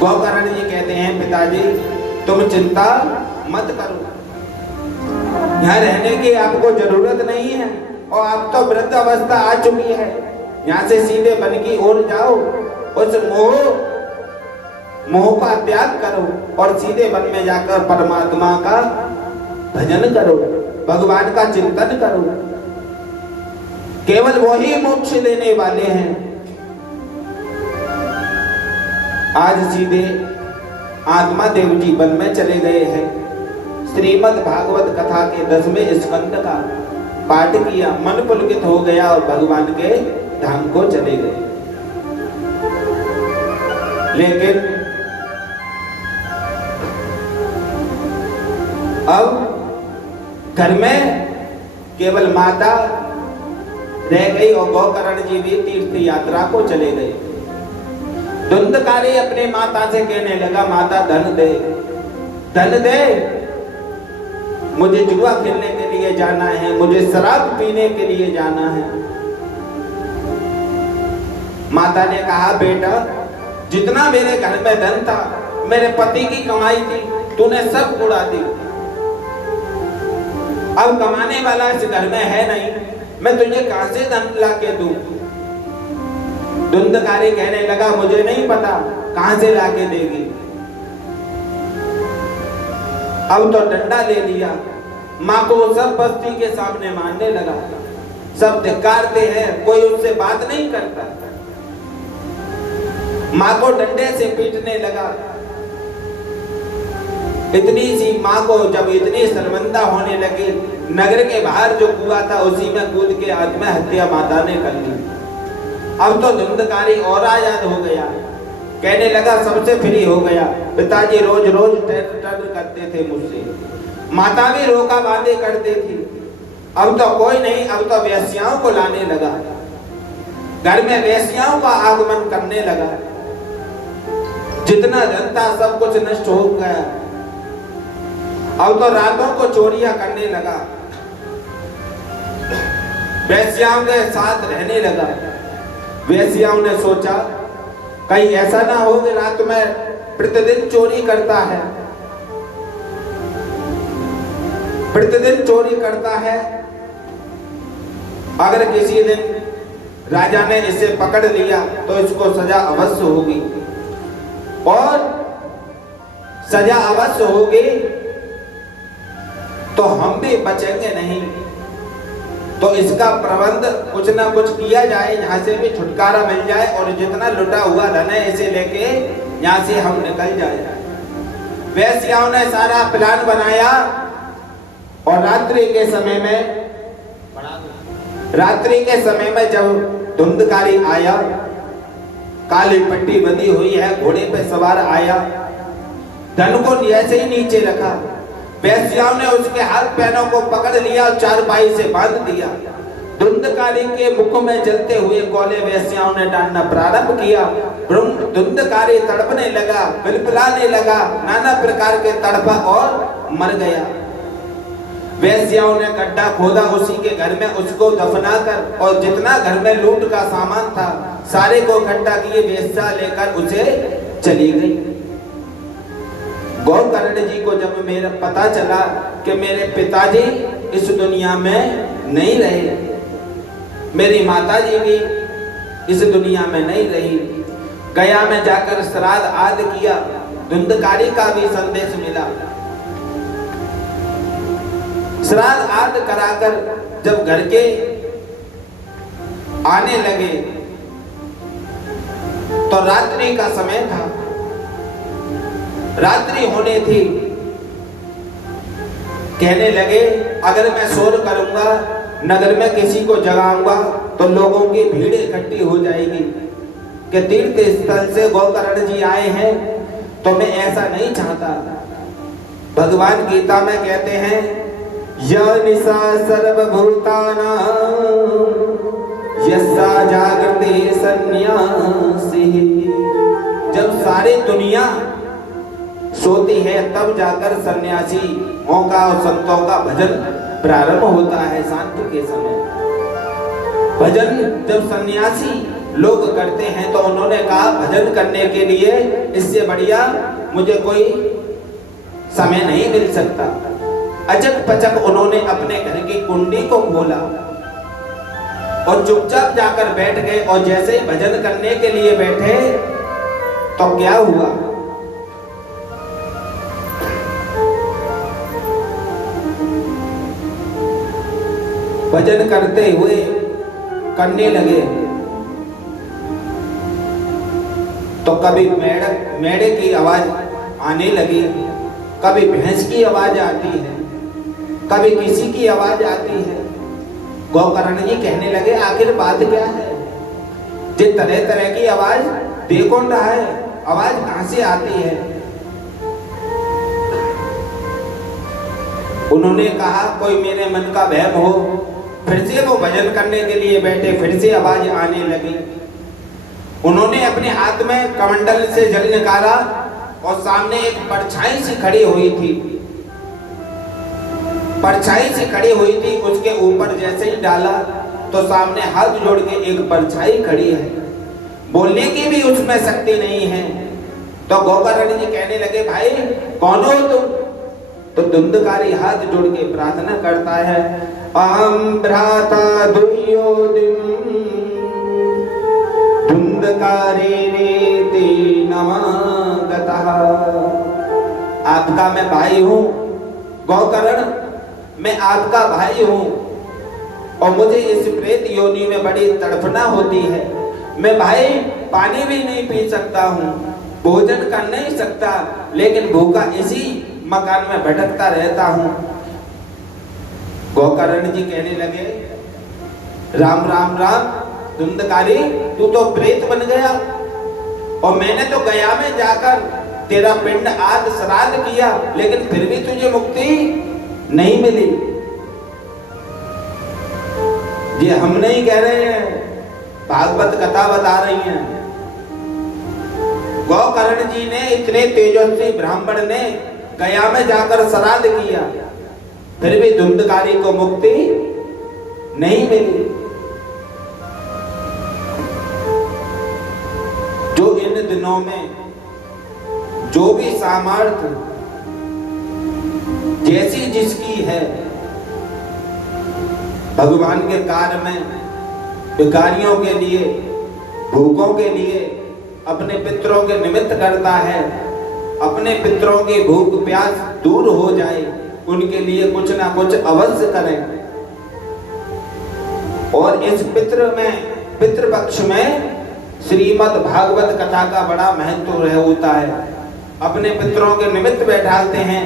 गौकर्ण जी कहते हैं पिताजी तुम चिंता मत करो, यहाँ रहने की आपको जरूरत नहीं है और आप तो वृद्ध अवस्था आ चुकी है। यहाँ से सीधे वन की ओर जाओ, उस मोह का त्याग करो और सीधे वन में जाकर परमात्मा का भजन करो, भगवान का चिंतन करो। केवल वही मोक्ष देने वाले हैं। आज सीधे आत्मा देव जी वन में चले गए हैं। श्रीमद् भागवत कथा के 10वें स्कंद का पाठ किया, मन पुलकित हो गया और भगवान के धाम को चले गए। लेकिन अब घर में केवल माता रह गई और गोकर्ण जी भी तीर्थ यात्रा को चले गए। धुंधकारी अपने माता से कहने लगा, माता धन दे, धन दे, मुझे जुआ खेलने के लिए जाना है, मुझे शराब पीने के लिए जाना है। माता ने कहा, बेटा जितना मेरे घर में धन था, मेरे पति की कमाई थी, तूने सब उड़ा दी। अब कमाने वाला इस घर में है नहीं, मैं तुझे कहां से धन ला के दूं? धुंधकारी कहने लगा, मुझे नहीं पता कहां से लाके देगी। अब तो डंडा ले लिया, माँ को सब बस्ती के सामने मारने लगा। सब धिक्कारते हैं, कोई उससे बात नहीं करता। माँ को डंडे से पीटने लगा। इतनी सी माँ को जब इतनी शर्मिंदा होने लगी, नगर के बाहर जो कुआं था उसी में कूद के आत्महत्या माता ने कर ली। अब तो धुंधकारी और आजाद हो गया, कहने लगा सबसे फ्री हो गया। पिताजी रोज रोज टर करते थे मुझसे, माता भी रोका बांधे करती थी। अब तो कोई नहीं, अब तो वेश्याओं को लाने लगा, घर में वेश्याओं का आगमन करने लगा। जितना धन था सब कुछ नष्ट हो गया। अब तो रातों को चोरियां करने लगा, वेश्याओं के साथ रहने लगा। वेश्याओं ने सोचा कहीं ऐसा ना हो कि रात में प्रतिदिन चोरी करता है, प्रतिदिन चोरी करता है। अगर किसी दिन राजा ने इसे पकड़ लिया तो इसको सजा अवश्य होगी, और सजा अवश्य होगी तो हम भी बचेंगे नहीं। तो इसका प्रबंध कुछ ना कुछ किया जाए, यहाँ से भी छुटकारा मिल जाए और जितना लुटा हुआ धन है इसे लेके यहाँ से हम निकल जाए। वेश्याओं ने सारा प्लान बनाया और रात्रि के समय में जब धुंधकारी आया, काली पट्टी बंधी हुई है, घोड़े पे सवार आया, धन को ऐसे ही नीचे रखा। वेश्याओं ने उसके हाथ पैरों को पकड़ लिया और चारपाई से बांध दिया। धुंधकारी के मुख में जलते हुए कोले वेश्याओं ने डालना प्रारंभ किया। धुंधकारी तड़पने लगा, बिलबिलाने लगा, नाना प्रकार के तड़पा और मर गया। वेश्याओं ने गड्ढा खोदा उसी के घर में, उसको दफनाकर और जितना घर में लूट का सामान था सारे को इकट्ठा किए, वेश्या लेकर उसे चली गई। गोकर्ण जी को जब मेरा पता चला कि मेरे पिताजी इस दुनिया में नहीं रहे, मेरी माताजी भी इस दुनिया में नहीं रही, गया में जाकर श्राद्ध आदि किया। धुंधकारी का भी संदेश मिला। श्राद्ध आदि कराकर जब घर के आने लगे तो रात्रि का समय था, रात्रि होने थी। कहने लगे अगर मैं शोर करूंगा, नगर में किसी को जगाऊंगा तो लोगों की भीड़ इकट्ठी हो जाएगी कि तीर्थ स्थल से गोकर्ण जी आए हैं, तो मैं ऐसा नहीं चाहता। भगवान गीता में कहते हैं य निशा सर्वभूतानां यस्सा जागृते सन्न्यासी। जब सारी दुनिया सोती है तब जाकर सन्यासियों का और संतों का भजन प्रारंभ होता है। शांति के समय भजन जब सन्यासी लोग करते हैं तो उन्होंने कहा भजन करने के लिए इससे बढ़िया मुझे कोई समय नहीं मिल सकता। अचक पचक उन्होंने अपने घर की कुंडी को खोला और चुपचाप जाकर बैठ गए, और जैसे ही भजन करने के लिए बैठे तो क्या हुआ, भजन करते हुए करने लगे तो कभी मेढ़े की आवाज आने लगी, कभी भैंस की आवाज आती है, कभी किसी की आवाज आती है। गोकर्ण जी कहने लगे आखिर बात क्या है? ये तरह तरह की आवाज दे कौन रहा है? आवाज कहां से आती है? उन्होंने कहा कोई मेरे मन का वहम हो। फिर से वो भजन करने के लिए बैठे, फिर से आवाज आने लगी। उन्होंने अपने हाथ में कमंडल से जल निकाला और सामने एक परछाई सी खड़ी हुई थी। परछाई से खड़ी हुई थी, उसके ऊपर जैसे ही डाला तो सामने हाथ जोड़ के एक परछाई खड़ी है, बोलने की भी उसमें शक्ति नहीं है। तो गोकर्ण जी कहने लगे भाई कौन हो तुम? तो धुंधकारी हाथ जोड़ के प्रार्थना करता है, अहं भ्राता दुर्योधन धुंधकारी रीति नमागतः। आपका मैं भाई हूँ गोकर्ण, मैं आपका भाई हूँ और मुझे इस प्रेत योनि में बड़ी तड़फना होती है। मैं भाई पानी भी नहीं पी सकता हूँ, भोजन कर नहीं सकता, लेकिन भूखा इसी मकान में भटकता रहता हूँ। गोकर्ण जी कहने लगे राम राम राम, धुंधकारी तू तो प्रेत बन गया और मैंने तो गया में जाकर तेरा पिंड आद श्राद्ध किया, लेकिन फिर भी तुझे मुक्ति नहीं मिली। ये हम नहीं कह रहे हैं, भागवत कथा बता रही हैं। गोकर्ण जी ने, इतने तेजस्वी ब्राह्मण ने गया में जाकर श्राद्ध किया, फिर भी धुंधकारी को मुक्ति नहीं मिली। जो इन दिनों में जो भी सामर्थ्य जैसी जिसकी है, भगवान के कार्य में भिखारियों के लिए, भूखों के लिए, अपने पितरों के निमित्त करता है। अपने पितरों की भूख प्यास दूर हो जाए, उनके लिए कुछ ना कुछ अवश्य करें। और इस पितृपक्ष में श्रीमद् भागवत कथा का बड़ा महत्व होता है। अपने पितरों के निमित्त बैठाते हैं,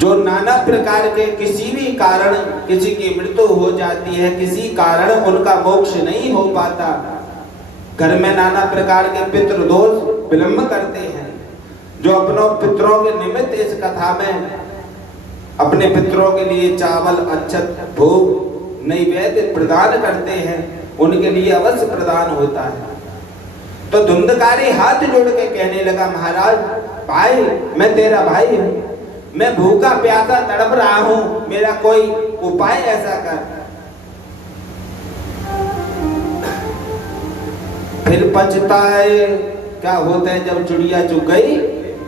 जो नाना प्रकार के किसी भी कारण किसी की मृत्यु हो जाती है, किसी कारण उनका मोक्ष नहीं हो पाता, घर में नाना प्रकार के पितृ दोष विलंब करते हैं, जो अपनों पितरों के निमित्त इस कथा में अपने पितरों के लिए चावल, अक्षत, भोग, नैवेद्य प्रदान करते हैं, उनके लिए अवश्य प्रदान होता है। तो धुंधकारी हाथ जोड़ के कहने लगा महाराज भाई मैं तेरा भाई हूं, मैं भूखा प्यासा तड़प रहा हूं, मेरा कोई उपाय ऐसा कर। फिर पछताए क्या होता है जब चिड़िया चुग गई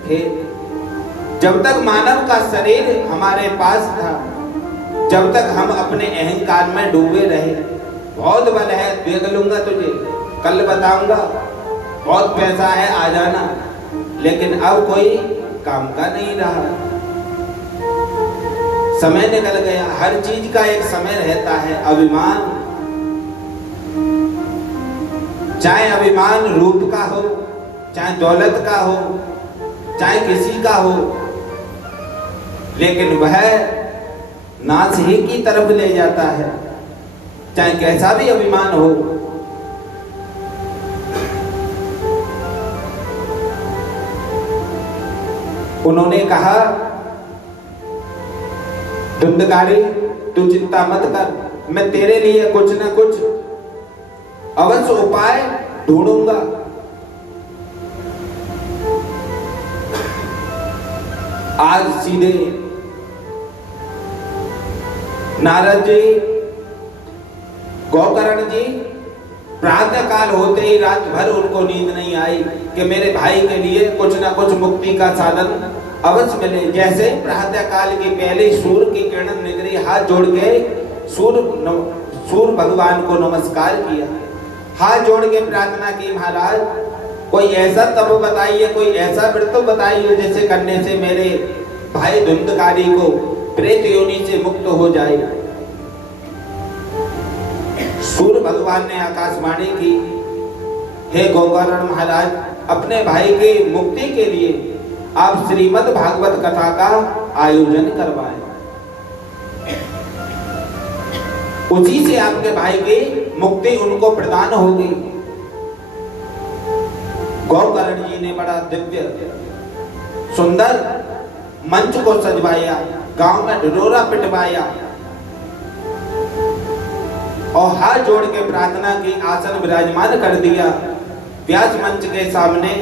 खेत। जब तक मानव का शरीर हमारे पास था, जब तक हम अपने अहंकार में डूबे रहे, बहुत बल है देख लूंगा तुझे, कल बताऊंगा, बहुत पैसा है आ जाना, लेकिन अब कोई काम का नहीं रहा। समय निकल गया, हर चीज का एक समय रहता है। अभिमान, चाहे अभिमान रूप का हो, चाहे दौलत का हो, चाहे किसी का हो, लेकिन वह नाश ही की तरफ ले जाता है, चाहे कैसा भी अभिमान हो। उन्होंने कहा धुंधकारी तू चिंता मत कर, मैं तेरे लिए कुछ न कुछ अवश्य उपाय ढूंढूंगा। आज सीधे नारद जी, गोकर्ण जी, प्रातः काल होते ही रात भर उनको नींद नहीं आई कि मेरे भाई के लिए कुछ ना कुछ मुक्ति का साधन अवश्य मिले। जैसे प्रातः काल की पहले सूर्य की किरण निकली, हाथ जोड़ के सूर्य भगवान को नमस्कार किया, हाथ जोड़ के प्रार्थना की महाराज कोई ऐसा तप बताइए, कोई ऐसा व्रत बताइए जिसे करने से मेरे भाई धुंधकारी को प्रेत योनि से मुक्त हो जाए। सूर्य भगवान ने आकाशवाणी की, हे गोकर्ण महाराज, अपने भाई की मुक्ति के लिए आप श्रीमद् भागवत कथा का आयोजन करवाएं। उसी से आपके भाई की मुक्ति उनको प्रदान होगी। गौकर्ण जी ने बड़ा दिव्य सुंदर मंच को सजवाया, गांव में ढिढोरा पिटवाया और हाथ जोड़ के प्रार्थना की, आसन विराजमान कर दिया व्यास मंच के सामने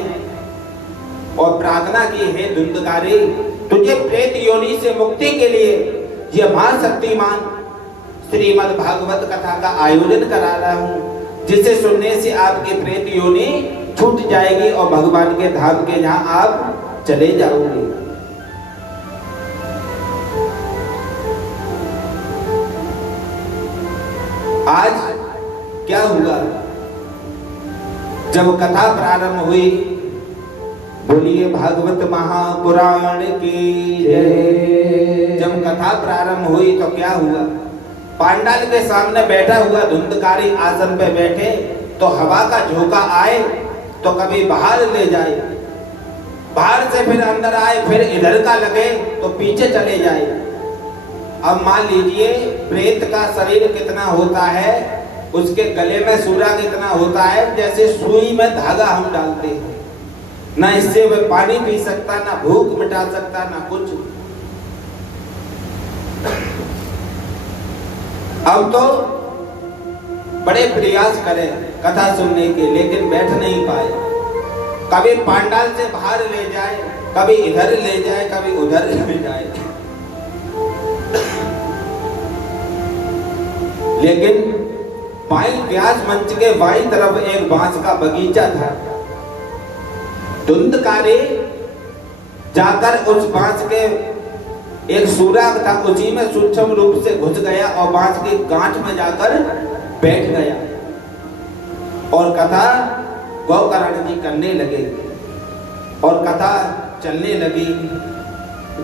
और प्रार्थना की, हे धुंधकारी, तुझे प्रेत योनि से मुक्ति के लिए यह महाशक्तिमान श्रीमद् भागवत कथा का आयोजन करा रहा हूँ, जिसे सुनने से आपकी प्रेत योनि छूट जाएगी और भगवान के धाम के जहां आप चले जाओगे। आज क्या हुआ? जब कथा प्रारंभ हुई, बोलिए भागवत महापुराण की जय। जब कथा प्रारंभ हुई तो क्या हुआ? पांडाल के सामने बैठा हुआ धुंधकारी आसन पे बैठे तो हवा का झोंका आए तो कभी बाहर ले जाए, बाहर से फिर अंदर आए, फिर इधर का लगे तो पीछे चले जाए। अब मान लीजिए प्रेत का शरीर कितना होता है, उसके गले में सूरा कितना होता है, जैसे सुई में धागा हम डालते हैं, ना इससे वह पानी पी सकता, ना भूख मिटा सकता, ना कुछ। अब तो बड़े प्रयास करें कथा सुनने के, लेकिन बैठ नहीं पाए। कभी पांडाल से बाहर ले जाए, कभी इधर ले जाए, कभी उधर ले जाए। लेकिन बाई व्यास मंच के बाई तरफ एक बांस का बगीचा था। धुंधकारी जाकर उस बांस के एक सुराग था, उसी में सूक्ष्म रूप से घुस गया और बांस की गांठ में जाकर बैठ गया और कथा गौकर्ण जी करने लगे और कथा चलने लगी।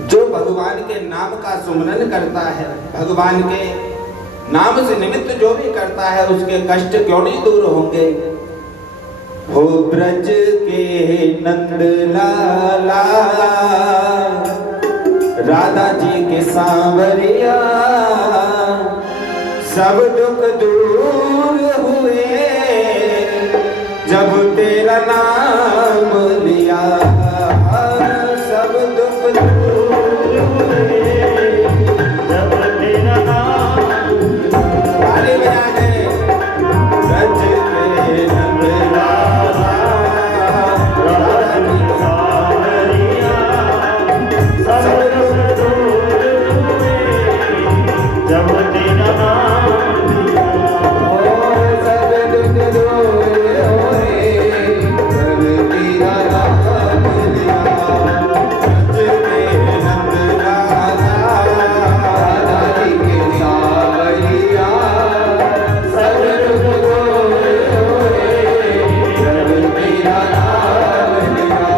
जो भगवान के नाम का सुमरन करता है, भगवान के नाम से निमित्त जो भी करता है, उसके कष्ट क्यों नहीं दूर होंगे। हो ब्रज के नंद लाला, राधा जी के सांवरिया, सब दुख दूर हुए जब तेरा नाम लिया, सब दुख दूर हुए जब तेरा नाम ताली बजा के। ब्रज के नंद लाला, राधा जी के सांवरिया, सब दुख दूर हुए जब तेरा नाम लिया। सब दुख दूर होए जब तेरा नाम लिया। ब्रज के नंद लाला, राधा जी के सांवरिया, सब दुख दूर होए जब तेरा नाम लिया।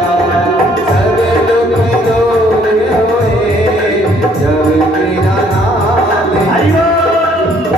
सब दुख दूर होए जब तेरा नाम लिया। हरि बोल।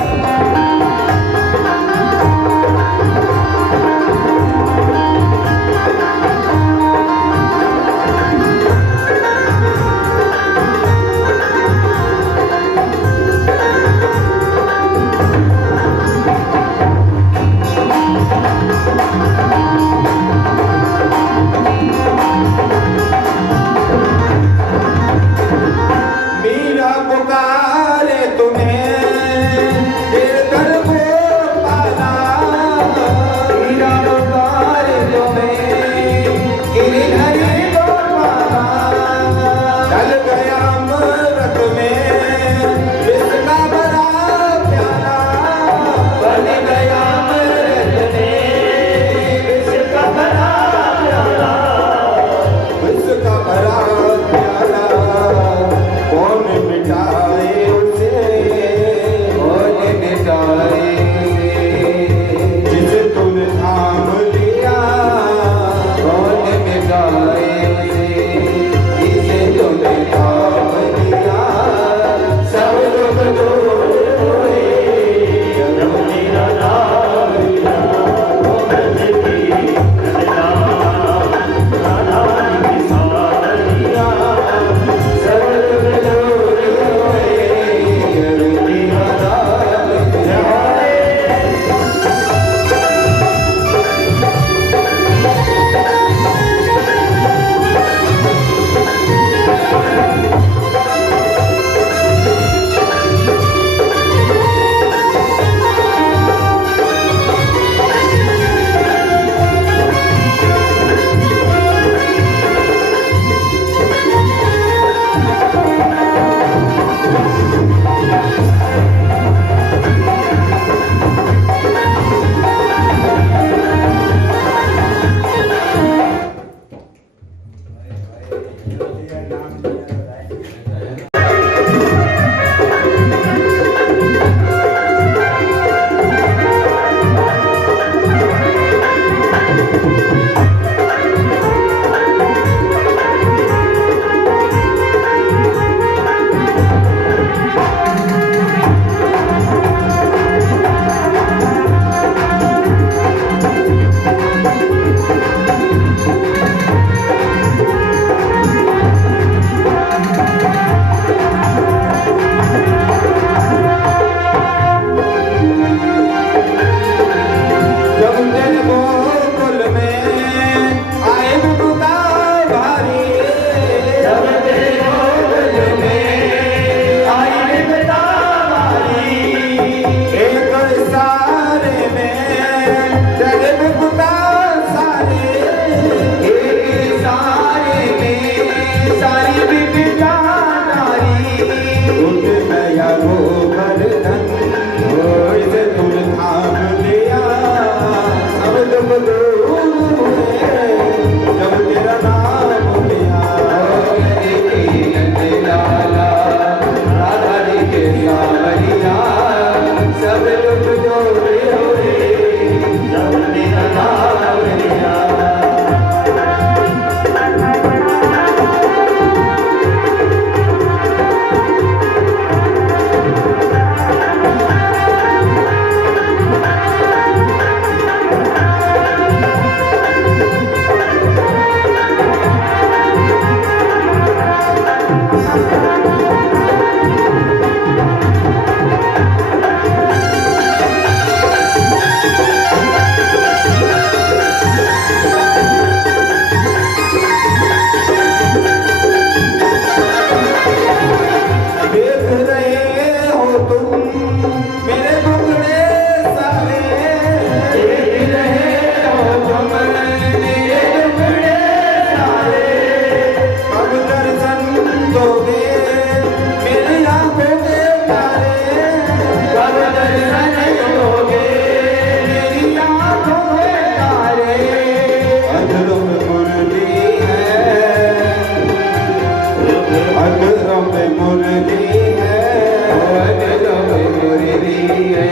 है।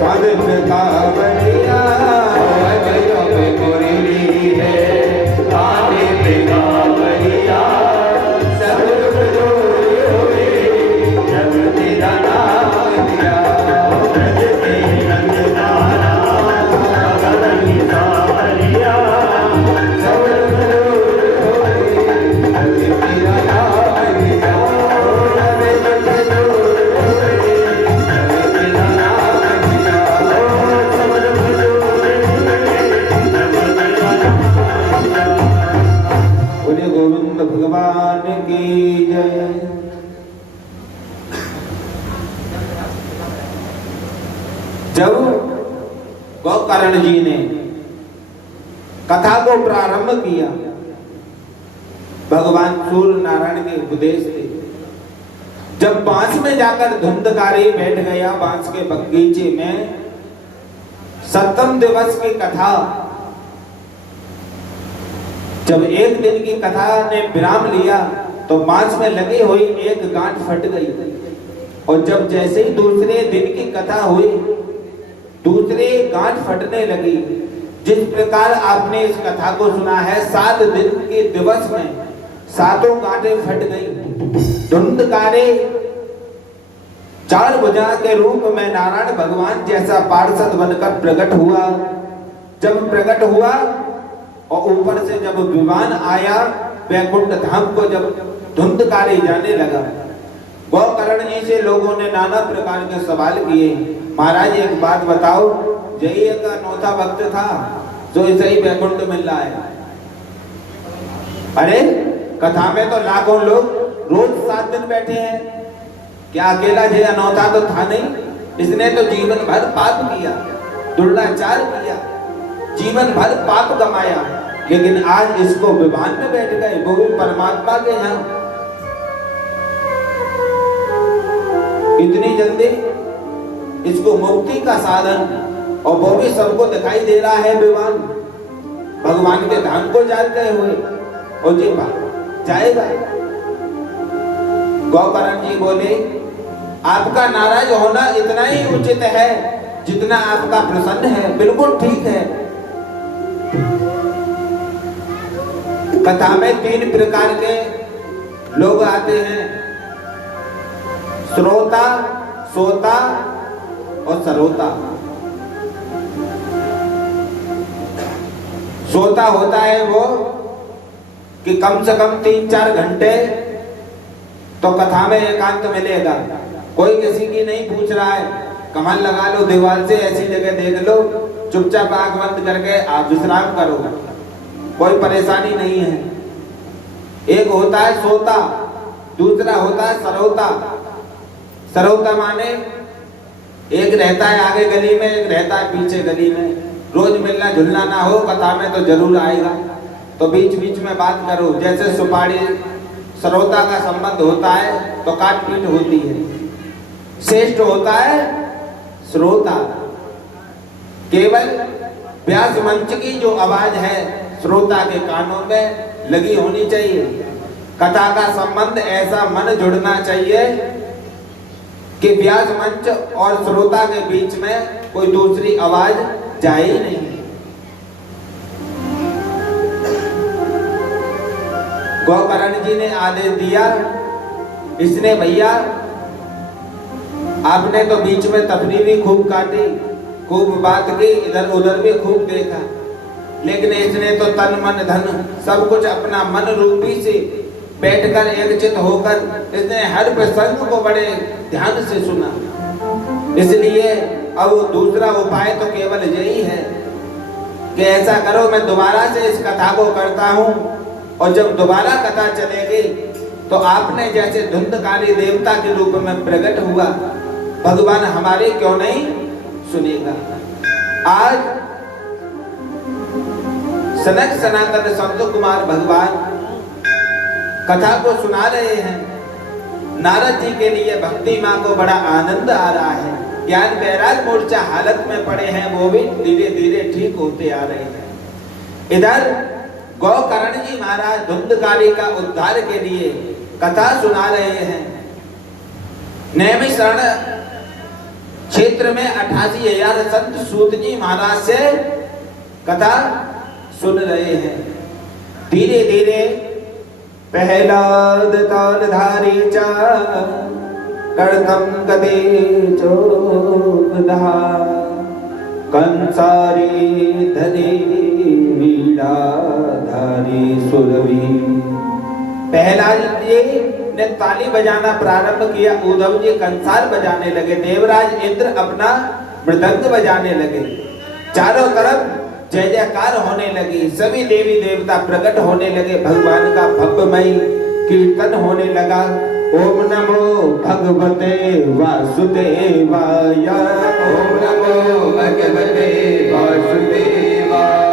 कांधे पे कांवरिया कांधे पे मुरली है, कांधे पे कांवरिया, सब दुख दूर हुए जब तेरा नाम लिया। ब्रज के नंदलाला गगन की सावरिया, सब दुख दूर हुए जब तेरा नाम लिया। सब दुख दूर हुए जब तेरा नाम लिया। सब दुख दूर हुए जब तेरा नाम लिया। बोले गोविंद भगवान की जय। जब गोकर्ण जी ने कथा को प्रारंभ किया, भगवान सूर्य नारायण के उपदेश थे। जब बांस में जाकर धुंधकारी बैठ गया, बांस के बगीचे में, 7वें दिवस की कथा, जब एक दिन की कथा ने विराम लिया तो बांस में लगी हुई एक गांठ फट गई। और जब जैसे ही दूसरे दिन की कथा हुई, दूसरे गांठ फटने लगी। जिस प्रकार आपने इस कथा को सुना है, 7 दिन के दिवस में 7 गांठें फट गई। धुंधकारे 4 भुजा के रूप में नारायण भगवान जैसा पार्षद बनकर प्रकट हुआ। जब प्रकट हुआ और ऊपर से जब विमान आया, वैकुंठ धाम को जब धुंधकारी जाने लगा, गोकर्ण जी से लोगों ने नाना प्रकार के सवाल किए। महाराज एक बात बताओ, यही एक अनोखा वक्त था जो इसे ही वैकुंठ मिल रहा है। अरे कथा में तो लाखों लोग रोज 7 दिन बैठे हैं, क्या अकेला ये अनोखा तो था नहीं? इसने तो जीवन भर पाप किया, दुर्नाचार किया, जीवन भर पाप कमाया, लेकिन आज इसको विमान में बैठ गए, वो भी परमात्मा के यहाँ। इतनी जल्दी इसको मुक्ति का साधन, और वो भी सबको दिखाई दे रहा है विमान, भगवान के धाम को जाते हुए। और जी जाएगा। गोकर्ण जी बोले, आपका नाराज होना इतना ही उचित है जितना आपका प्रसन्न है, बिल्कुल ठीक है। कथा में 3 प्रकार के लोग आते हैं, श्रोता, सोता और सरोता। सोता होता है वो कि कम से कम 3-4 घंटे तो कथा में एकांत मिलेगा, कोई किसी की नहीं पूछ रहा है, कमान लगा लो दीवार से, ऐसी जगह देख लो, चुपचाप आंख बंद करके आप विश्राम करो, कोई परेशानी नहीं है। एक होता है सोता, दूसरा होता है सरोता। सरोता माने एक रहता है आगे गली में, एक रहता है पीछे गली में, रोज मिलना जुलना ना हो, कथा में तो जरूर आएगा, तो बीच बीच में बात करो। जैसे सुपारी सरोता का संबंध होता है तो काट पीट होती है। श्रेष्ठ होता है श्रोता, केवल व्यास मंच की जो आवाज है श्रोता के कानों में लगी होनी चाहिए। कथा का संबंध ऐसा मन जुड़ना चाहिए कि व्यास मंच और श्रोता के बीच में कोई दूसरी आवाज जाए ही नहीं। गोकर्ण जी ने आदेश दिया, इसने भैया आपने तो बीच में तफरी भी खूब काटी, खूब बात की, इधर उधर भी खूब देखा, लेकिन इसने तो तन मन धन सब कुछ अपना मन रूपी से बैठकर एकचित होकर इसने हर प्रसंग को बड़े ध्यान से सुना। इसलिए अब दूसरा उपाय तो केवल यही है कि ऐसा करो, मैं दोबारा से इस कथा को करता हूँ, और जब दोबारा कथा चलेगी तो आपने जैसे धुंधकारी देवता के रूप में प्रकट हुआ, भगवान हमारे क्यों नहीं सुनेगा। आज सनक सनातन संत कुमार भगवान कथा को सुना रहे हैं। नारद जी के लिए भक्ति माँ को बड़ा आनंद आ रहा है, ज्ञान वैराग मूर्छा हालत में पड़े हैं, वो भी धीरे धीरे ठीक होते आ रहे हैं। इधर गोकर्ण जी महाराज धुंधकारी का उद्धार के लिए कथा सुना रहे हैं। नैमिषारण्य क्षेत्र में 88,000 संत सूत जी महाराज से कथा सुन रहे हैं। धीरे धीरे प्रहलाद तालधारी चा कर्तम गदे चोधा कंसारी धरे वीड़ा धारी सुरवी। प्रहलाद जी ने ताली बजाना प्रारंभ किया, उद्धव जी कंसार बजाने लगे, देवराज इंद्र अपना मृदंग बजाने लगे। चारों तरफ जय जयकार होने लगी, सभी देवी देवता प्रकट होने लगे, भगवान का भव्यमय कीर्तन होने लगा। ओम नमो भगवते वासुदेवाय, ओम नमो भगवते वासुदेवाय,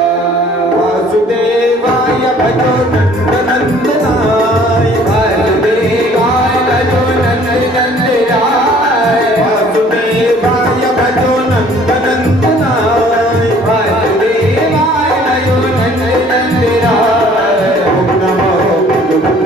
वासुदेवाय भजो नंदनंदनाय, वासुदेवाय भजो नंदनंदनाय, वासुदेवाय भजो नंदनंदनाय, वासुदेवाय भजो नंदनंदनाय। ओम नमो भगवते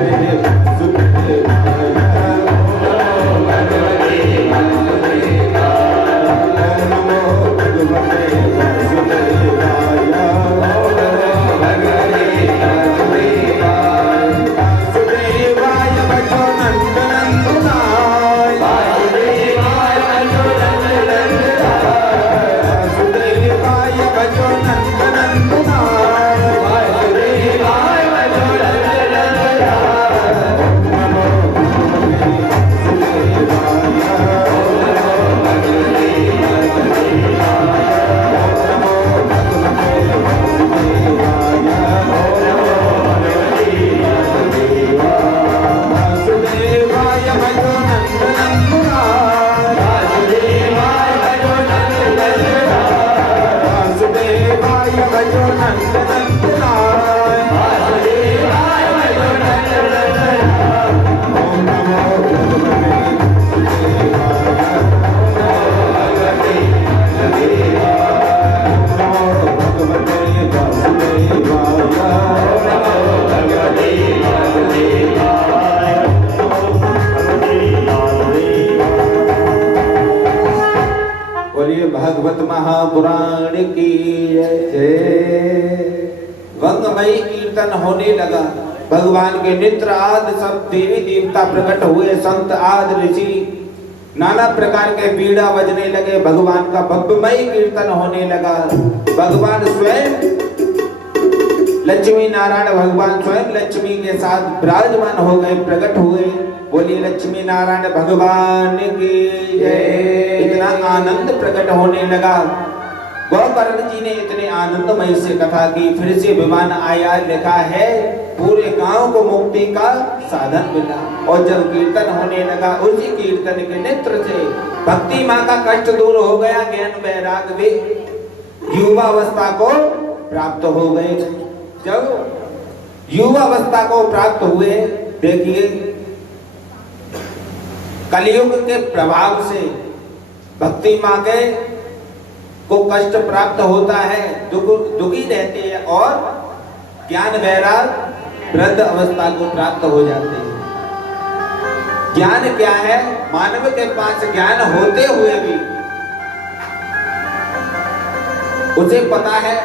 भागवत महापुराण की जय। वंगमयी कीर्तन होने लगा, भगवान के नित्र आदि सब देवी देवता प्रकट हुए, संत आदि ऋषि नाना प्रकार के बीड़ा बजने लगे, भगवान का भव्यमय कीर्तन होने लगा। भगवान स्वयं लक्ष्मी नारायण भगवान स्वयं लक्ष्मी के साथ विराजमान हो गए, प्रकट हुए। बोलिए लक्ष्मी नारायण भगवान की जय। इतना आनंद प्रकट होने लगा, गोकर्ण जी ने इतने आनंदमय से कथा की। फिर से विमान आया, लिखा है पूरे गांव को मुक्ति का साधन मिला। और जब कीर्तन होने लगा, उसी कीर्तन के नेत्र से भक्ति माँ का कष्ट दूर हो गया, ज्ञान वैराग्य वे युवावस्था को प्राप्त हो गए। जब युवावस्था को प्राप्त हुए, देखिए कलयुग के प्रभाव से भक्ति माँ के को कष्ट प्राप्त होता है, दुखी रहते हैं और ज्ञान वैराग्य वृद्ध अवस्था को प्राप्त हो जाते हैं। ज्ञान क्या है? मानव के पास ज्ञान होते हुए भी उसे पता है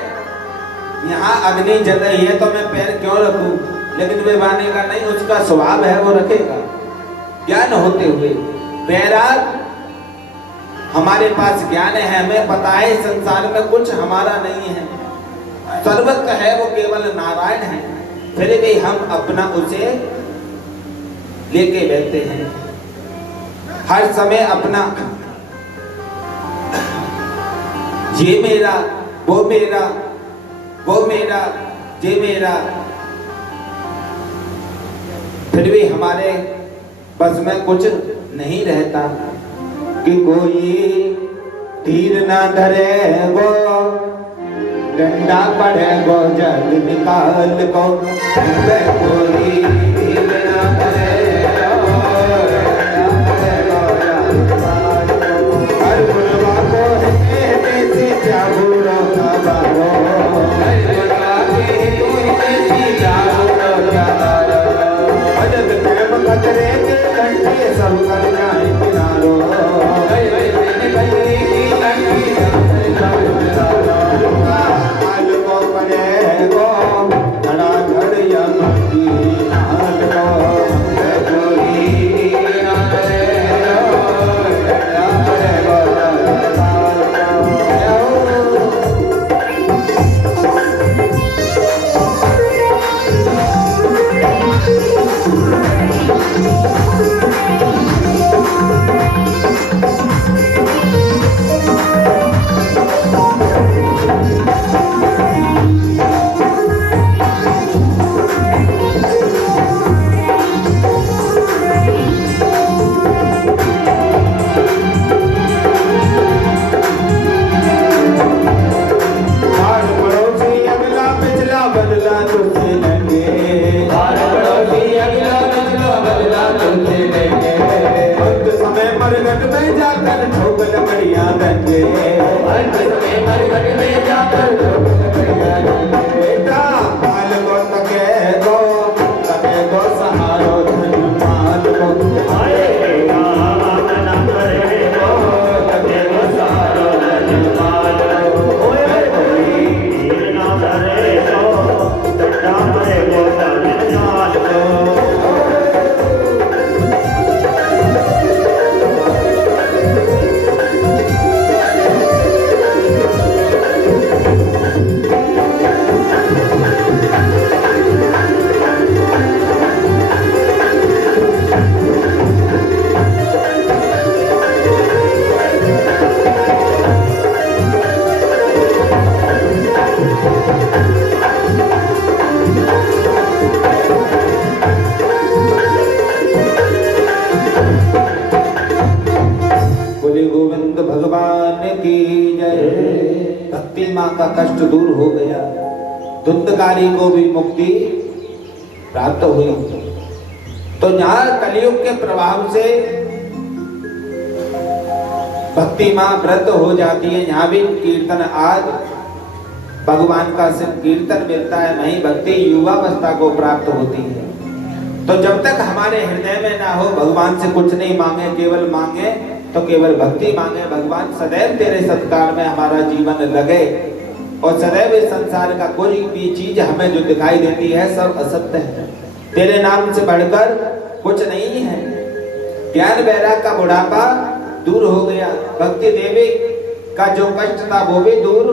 यहाँ अग्नि जल रही है तो मैं पैर क्यों रखूं, लेकिन वे मानेगा नहीं, उसका स्वभाव है वो रखेगा। ज्ञान होते हुए वैराग्य, हमारे पास ज्ञान है, हमें पता है संसार में कुछ हमारा नहीं है, सर्वत्र है वो केवल नारायण है, फिर भी हम अपना उसे लेके बैठते हैं हर समय अपना, ये मेरा, वो मेरा, वो मेरा, ये मेरा। फिर भी हमारे बस में कुछ नहीं रहता कि कोई तीर ना धरे वो डंडा पड़े वो जग निकाल को, कोई तीर ना धरे हर बुलवा को है क्या बुरा का बाबो, हर बुलवा के भजत प्रेम खतरे के कंठे सब कर जाए किनारो। भगवान की जय। भक्ति माँ का कष्ट दूर हो गया, धुंधकारी को भी मुक्ति प्राप्त हुई। तो यहाँ कलयुग के प्रभाव से भक्ति माँ व्रत हो जाती है। यहाँ भी कीर्तन आज भगवान का सिर्फ कीर्तन मिलता है, वहीं भक्ति युवावस्था को प्राप्त होती है। तो जब तक हमारे हृदय में ना हो भगवान से कुछ नहीं मांगे, केवल मांगे तो केवल भक्ति मांगे। भगवान सदैव तेरे सत्कार में हमारा जीवन लगे और सदैव इस संसार का कोई भी चीज हमें जो दिखाई देती है सब असत्य है। तेरे नाम से बढ़कर कुछ नहीं है। ज्ञान वैराग का बुढ़ापा दूर हो गया, भक्ति देवी का जो कष्ट था वो भी दूर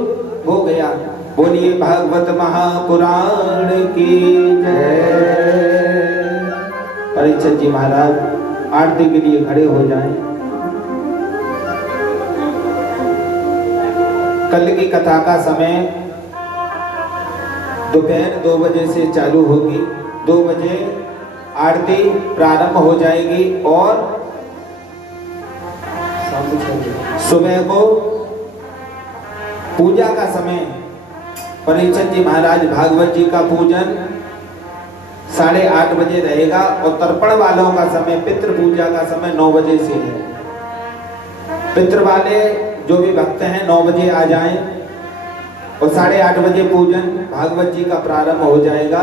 हो गया। बोलिए भागवत महापुराण की जय। परीक्षित जी महाराज आरती के लिए खड़े हो जाएं। कल की कथा का समय दोपहर 2 बजे से चालू होगी। 2 बजे आरती प्रारंभ हो जाएगी और सुबह को पूजा का समय परीक्षित जी महाराज भागवत जी का पूजन 8:30 बजे रहेगा और तर्पण वालों का समय, पितृ पूजा का समय 9 बजे से है। पितृ वाले जो भी भक्त हैं 9 बजे आ जाएं और 8:30 बजे पूजन भागवत जी का प्रारंभ हो जाएगा।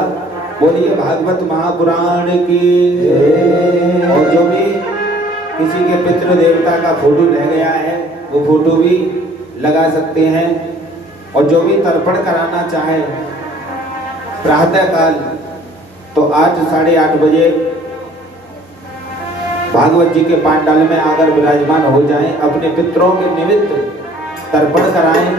बोलिए भागवत महापुराण की जय। और जो भी किसी के पितृ देवता का फोटो रह गया है वो फोटो भी लगा सकते हैं। और जो भी तर्पण कराना चाहे प्रातः काल तो आज 8:30 बजे भागवत जी के पांडाल में आकर विराजमान हो जाएं, अपने पितरों के निमित्त तर्पण कराएं